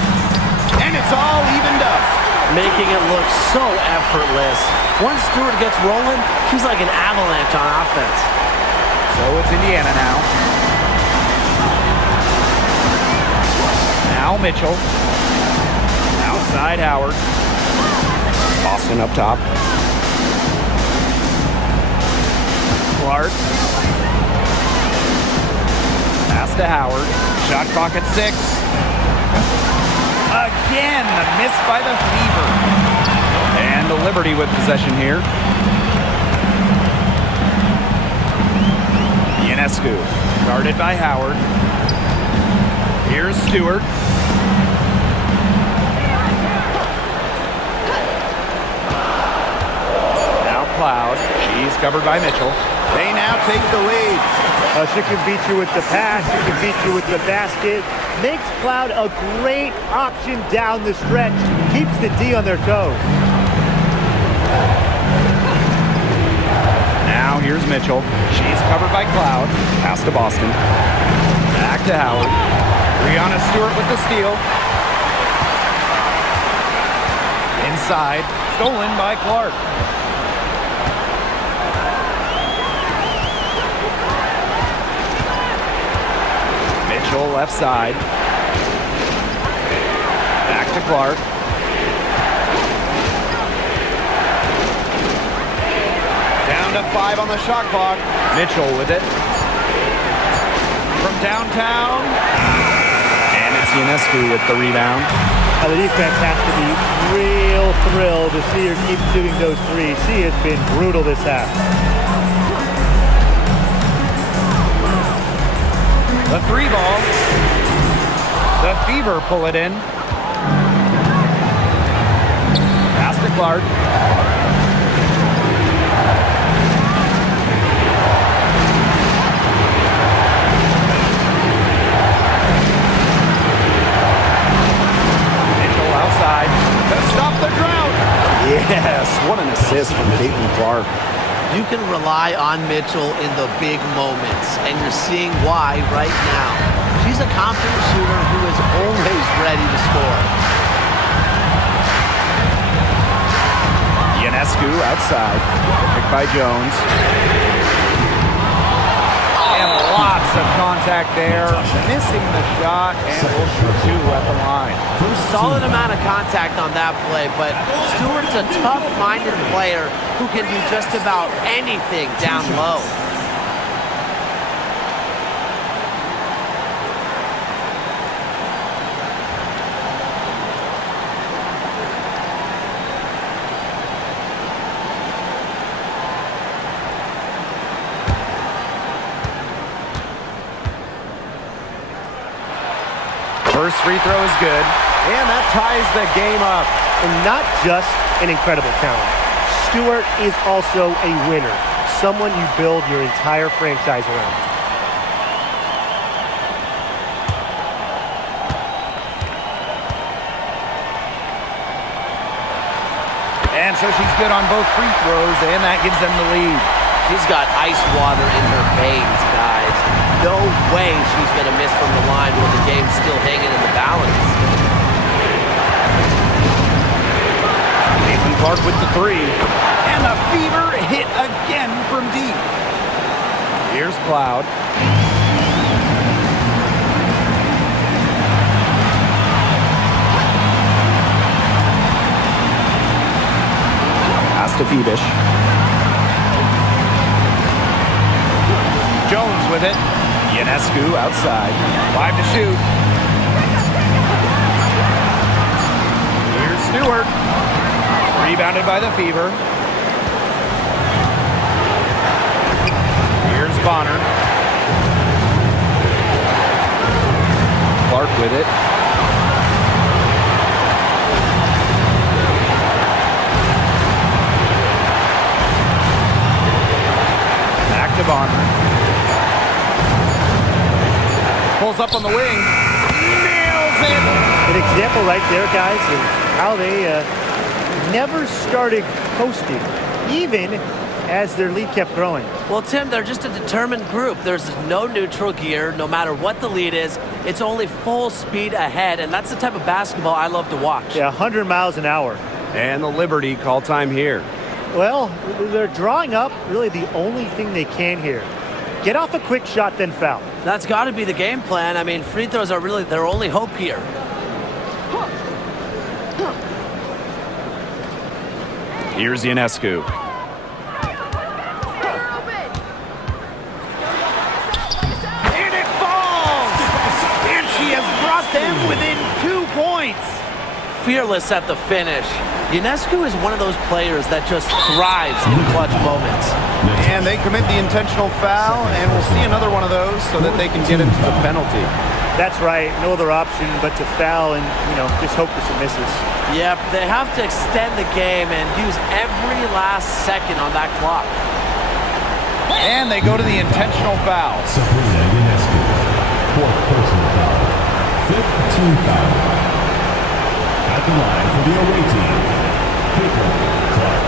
And it's all evened up. Making it look so effortless. Once Stewart gets rolling, she's like an avalanche on offense. So it's Indiana now. Now Mitchell. Outside Howard. Boston up top. Clark. Pass to Howard. Shot clock at 6. Again, the miss by the Fever. And the Liberty with possession here. Ionescu, guarded by Howard. Here's Stewart. Now Cloud. She's covered by Mitchell. They now take the lead. She can beat you with the pass. She can beat you with the basket. Makes Cloud a great option down the stretch. Keeps the D on their toes. Now here's Mitchell. She's covered by Cloud. Pass to Boston. Back to Howard. Brianna Stewart with the steal. Inside. Stolen by Clark. Mitchell left side. Back to Clark. Down to 5 on the shot clock. Mitchell with it. From downtown. And it's Ionescu with the rebound. The defense has to be real thrilled to see her keep shooting those threes. She has been brutal this half. The 3 ball. The Fever pull it in. Pass to Clark. Mitchell outside to stop the drought. Yes, what an assist from Caitlin Clark. You can rely on Mitchell in the big moments, and you're seeing why right now. She's a confident shooter who is always ready to score. Ionescu outside. Picked by Jones. And lots of contact there. Missing the shot, and will shoot 2 at the line. Solid amount of contact on that play, but Stewart's a tough-minded player who can do just about anything down low. First free throw is good, and that ties the game up. And not just an incredible talent. Stewart is also a winner. Someone you build your entire franchise around. And so she's good on both free throws, and that gives them the lead. She's got ice water in her veins, guys. No way she's going to miss from the line with the game still hanging in the balance. Caitlin Clark with the 3. And the Fever hit again from deep. Here's Cloud. Pass to Phoebish. Jones with it. Ionescu outside. 5 to shoot. Here's Stewart. Rebounded by the Fever. Here's Bonner. Clark with it. Back to Bonner. Pulls up on the wing. Nails it. An example right there, guys, of how they never started coasting, even as their lead kept growing. Well, Tim, they're just a determined group. There's no neutral gear. No matter what the lead is, it's only full speed ahead, and that's the type of basketball I love to watch. Yeah, 100 miles an hour. And the Liberty call time here. Well, they're drawing up really the only thing they can here. Get off a quick shot, then foul. That's got to be the game plan. I mean, free throws are really their only hope here. Here's Ionescu. And it falls! And she has brought them within 2 points. Fearless at the finish. Ionescu is one of those players that just thrives in clutch moments. And they commit the intentional foul, and we'll see another one of those so that they can get into the penalty. That's right. No other option but to foul and, just hope for some misses. Yep, they have to extend the game and use every last second on that clock. And they go to the intentional foul. Sabrina Ionescu, fourth personal foul. Fifth team foul. At the line for the away team, Caitlin Clark.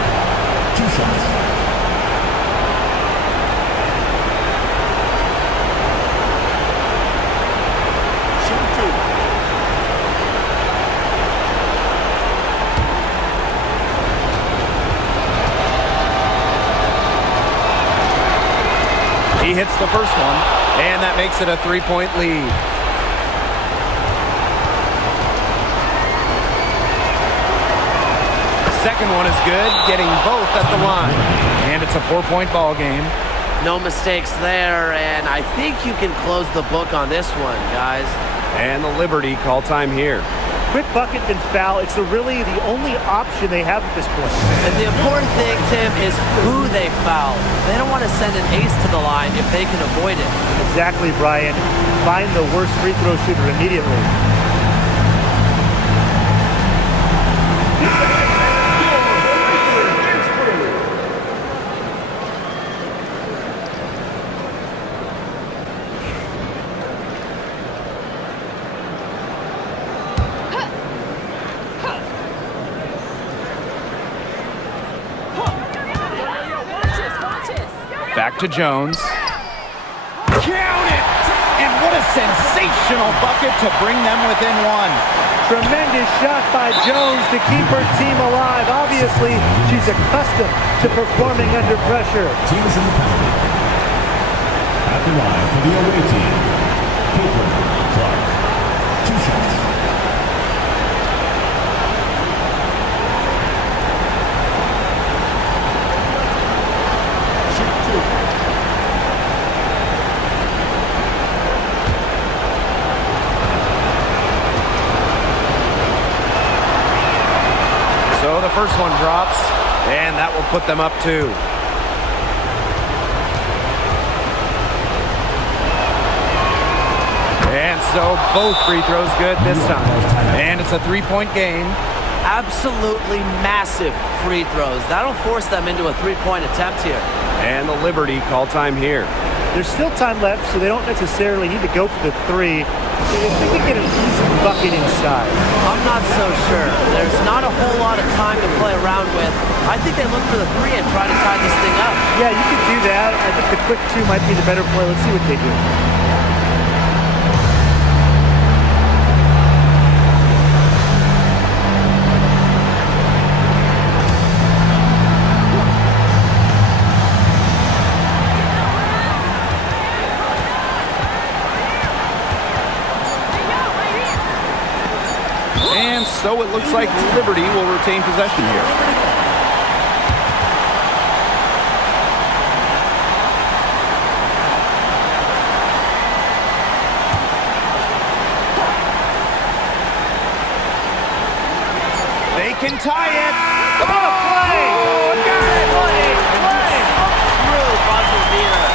2 shots. He hits the first one, and that makes it a 3-point lead. The second one is good, getting both at the line. And it's a 4-point ball game. No mistakes there, and I think you can close the book on this one, guys. And the Liberty call time here. Quick bucket then foul. It's really the only option they have at this point. And the important thing, Tim, is who they foul. They don't want to send an ace to the line if they can avoid it. Exactly, Brian. Find the worst free throw shooter immediately. Back to Jones. Count it! And what a sensational bucket to bring them within one. Tremendous shot by Jones to keep her team alive. Obviously, she's accustomed to performing under pressure. Teams in the penalty. At the line for the away team, Caitlin Clark. 2 shots. So the first one drops, and that will put them up 2. And so both free throws good this time. And it's a 3-point game. Absolutely massive free throws. That'll force them into a 3-point attempt here. And the Liberty call time here. There's still time left, so they don't necessarily need to go for the 3. If they can get an easy bucket inside. I'm not so sure. There's not a whole lot of time to play around with. I think they look for the 3 and try to tie this thing up. Yeah, you could do that. I think the quick 2 might be the better play. Let's see what they do. And so it looks like Liberty will retain possession here. They can tie it. Oh, play! Oh, got it. What a play! True buzzer beater.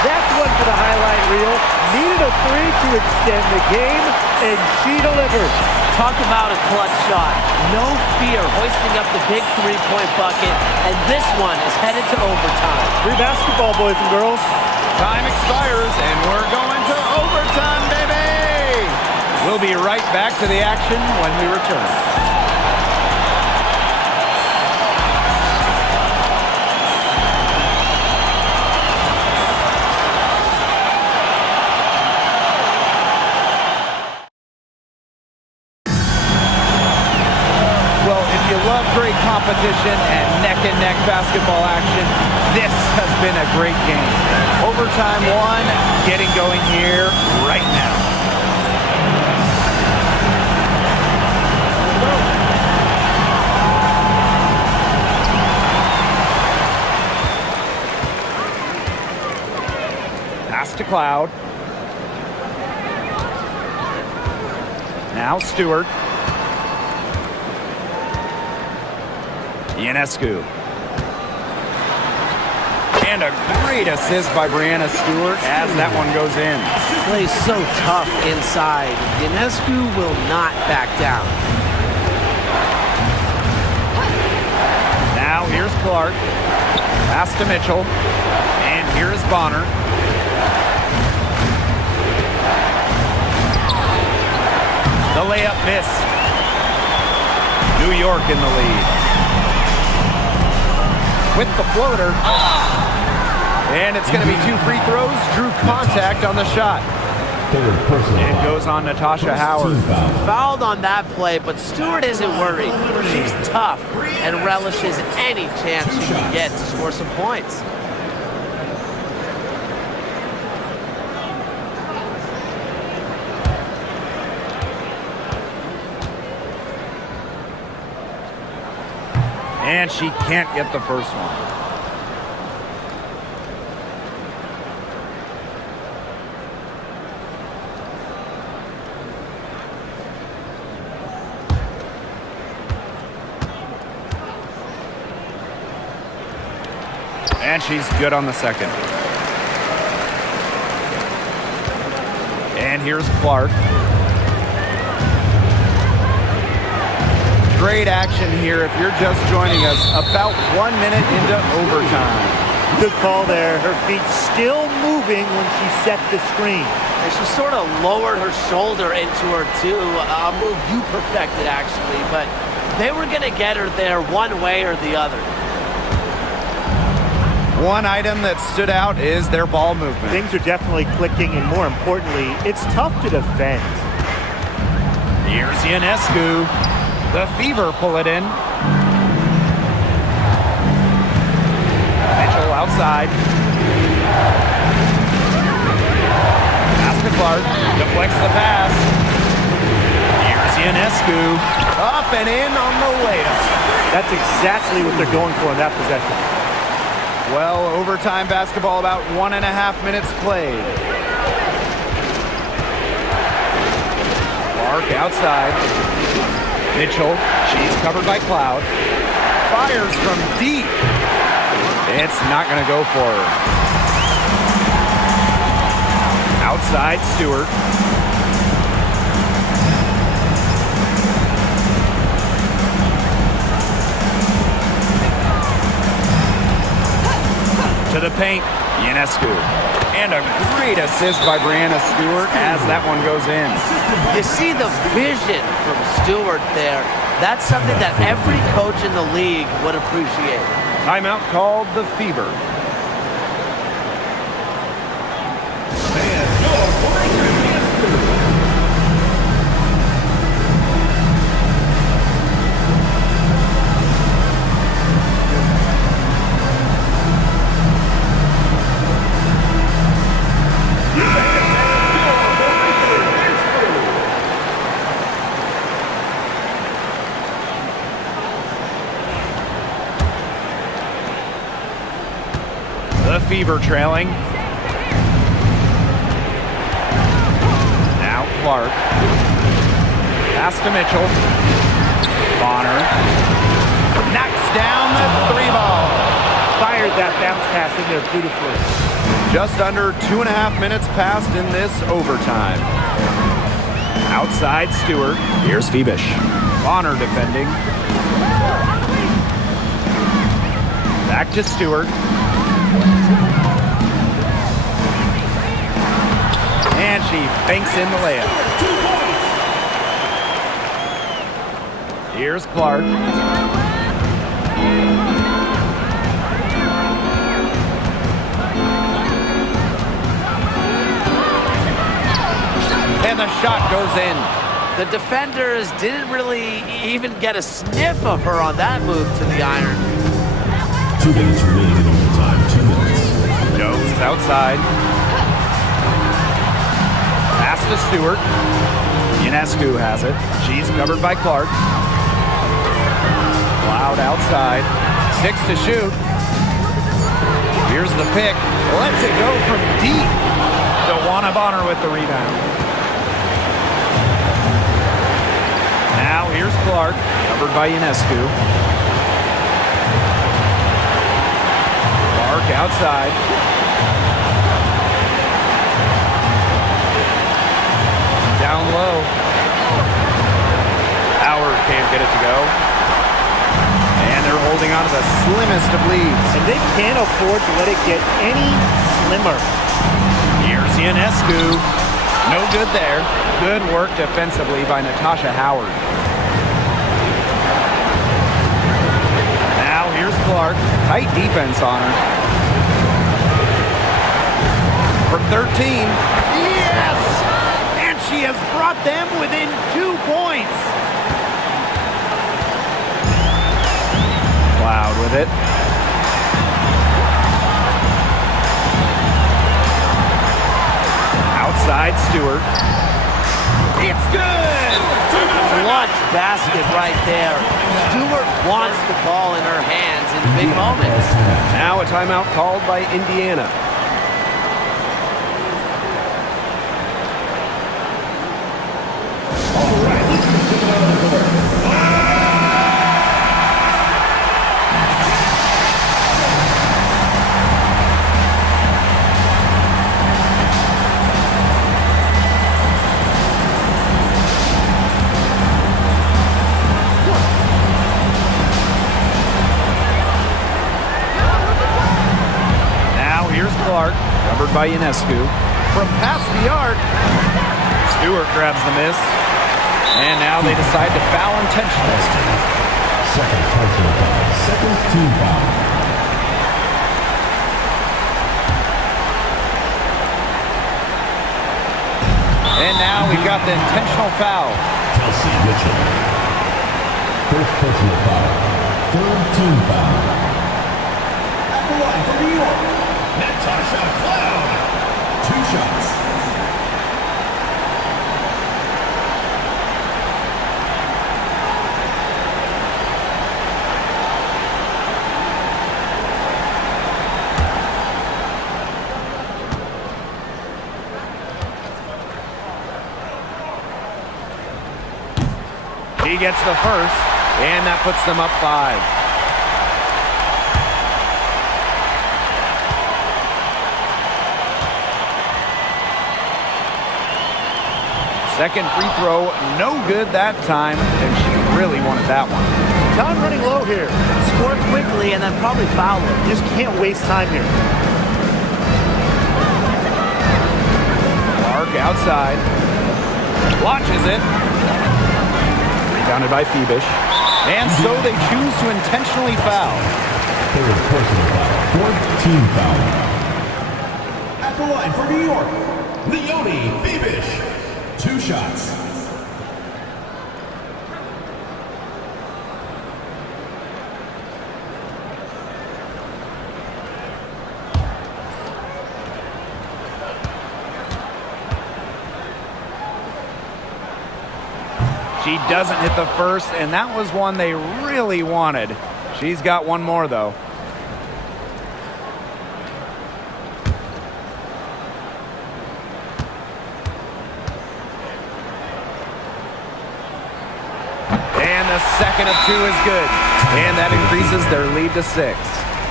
That's one for the highlight reel. Needed a 3 to extend the game, and she delivered. Talk about a clutch shot. No fear hoisting up the big 3-point bucket, and this one is headed to overtime. Free basketball, boys and girls. Time expires, and we're going to overtime, baby! We'll be right back to the action when we return. Great competition and neck-and-neck basketball action. This has been a great game. Overtime 1 getting going here right now. Pass to Cloud. Now Stewart. Ionescu. And a great assist by Brianna Stewart as that one goes in. Plays so tough inside. Ionescu will not back down. Now here's Clark. Pass to Mitchell. And here's Bonner. The layup missed. New York in the lead. With the floater. And it's going to be 2 free throws. Drew contact on the shot. It goes on Natasha Howard. Fouled on that play, but Stewart isn't worried. She's tough and relishes any chance she can get to score some points. And she can't get the first one. And she's good on the second. And here's Clark. Great action here if you're just joining us. About 1 minute into overtime. Good call there. Her feet still moving when she set the screen. And she sort of lowered her shoulder into her too. A move you perfected actually, but they were going to get her there one way or the other. One item that stood out is their ball movement. Things are definitely clicking, and more importantly, it's tough to defend. Here's Ionescu. The Fever pull it in. Mitchell outside. Pass to Clark. Deflects the pass. Here's Ionescu. Up and in on the layup. That's exactly what they're going for in that possession. Well, overtime basketball, about 1.5 minutes played. Clark outside. Mitchell, she's covered by Cloud. Fires from deep. It's not going to go for her. Outside, Stewart. To the paint, Ionescu. And a great assist by Brianna Stewart as that one goes in. You see the vision from Stewart there. That's something that every coach in the league would appreciate. Timeout called the Fever. Fever trailing. Now Clark. Pass to Mitchell. Bonner. Knocks down the 3-ball. Fired that bounce pass in there beautifully. Just under 2.5 minutes passed in this overtime. Outside Stewart. Here's Febish. Bonner defending. Back to Stewart. And she banks in the layup. Here's Clark. And the shot goes in. The defenders didn't really even get a sniff of her on that move to the iron. 2 minutes remaining in overtime. 2 minutes. Jones outside. Pass to Stewart. Ionescu has it. She's covered by Clark. Cloud outside. 6 to shoot. Here's the pick. Lets it go from deep. DeWanna Bonner with the rebound. Now here's Clark, covered by Ionescu. Clark outside. Down low. Howard can't get it to go. And they're holding on to the slimmest of leads. And they can't afford to let it get any slimmer. Here's Ionescu. No good there. Good work defensively by Natasha Howard. Now here's Clark. Tight defense on her. From 13. Yes! And she has brought them within 2 points. Cloud with it. Outside Stewart. It's good! Clutch basket right there. Stewart wants the ball in her hands in big moments. Now a timeout called by Indiana. Clark, covered by Ionescu. From past the arc, Stewart grabs the miss. And now they decide to foul intentionally. Second personal foul. Second team foul. And now we've got the intentional foul. Kelsey Mitchell. First personal foul. Third team foul. At the line for New York, Natasha Cloud. 2 shots. He gets the first, and that puts them up 5. Second free throw, no good that time, and she really wanted that one. Time running low here. Score quickly and then probably foul it. You just can't waste time here. Clark outside. Launches it. Rebounded by Phoebish. And so they choose to intentionally foul. Third personal foul. Fourth team foul. At the line for New York, Leonie Phoebish. 2 shots. She doesn't hit the first, and that was one they really wanted. She's got one more, though. And the second of 2 is good. And that increases their lead to 6.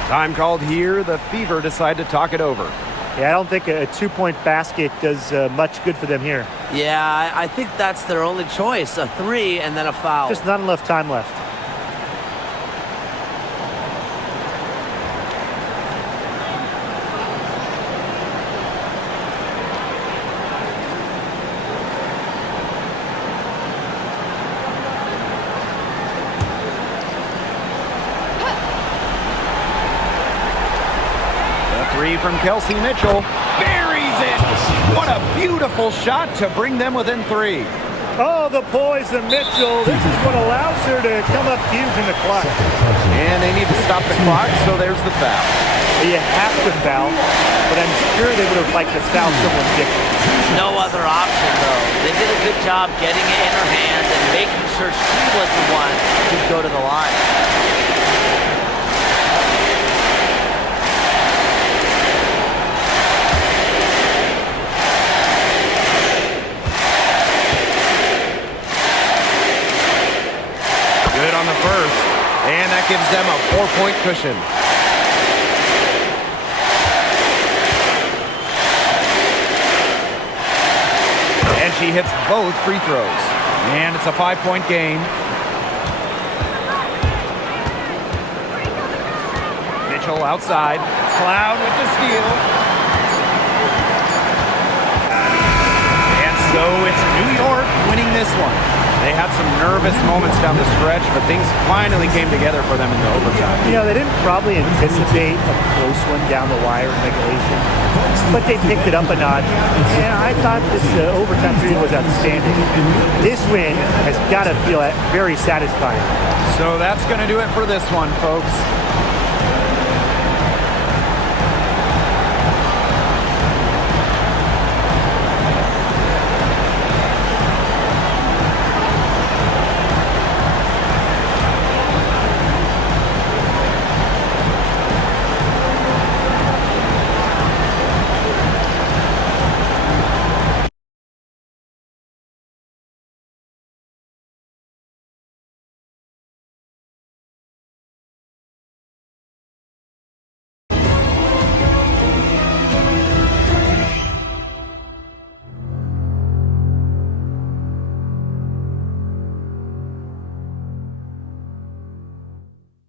Time called here. The Fever decide to talk it over. Yeah, I don't think a 2-point basket does much good for them here. Yeah, I think that's their only choice. A 3 and then a foul. Just not enough time left. From Kelsey Mitchell. Buries it! What a beautiful shot to bring them within 3. Oh, the poison Mitchell. This is what allows her to come up huge in the clutch. And they need to stop the clock, so there's the foul. You have to foul, but I'm sure they would have liked to foul someone different. No other option, though. They did a good job getting it in her hands and making sure she was the one who'd go to the line. Good on the first, and that gives them a 4-point cushion. she hits both free throws. And it's a 5-point game. Mitchell outside. Cloud with the steal. And so it's New York winning this one. They had some nervous moments down the stretch, but things finally came together for them in the overtime. You know, they didn't probably anticipate a close one down the wire in regulation, but they picked it up a notch. And I thought this overtime period was outstanding. This win has got to feel very satisfying. So that's going to do it for this one, folks.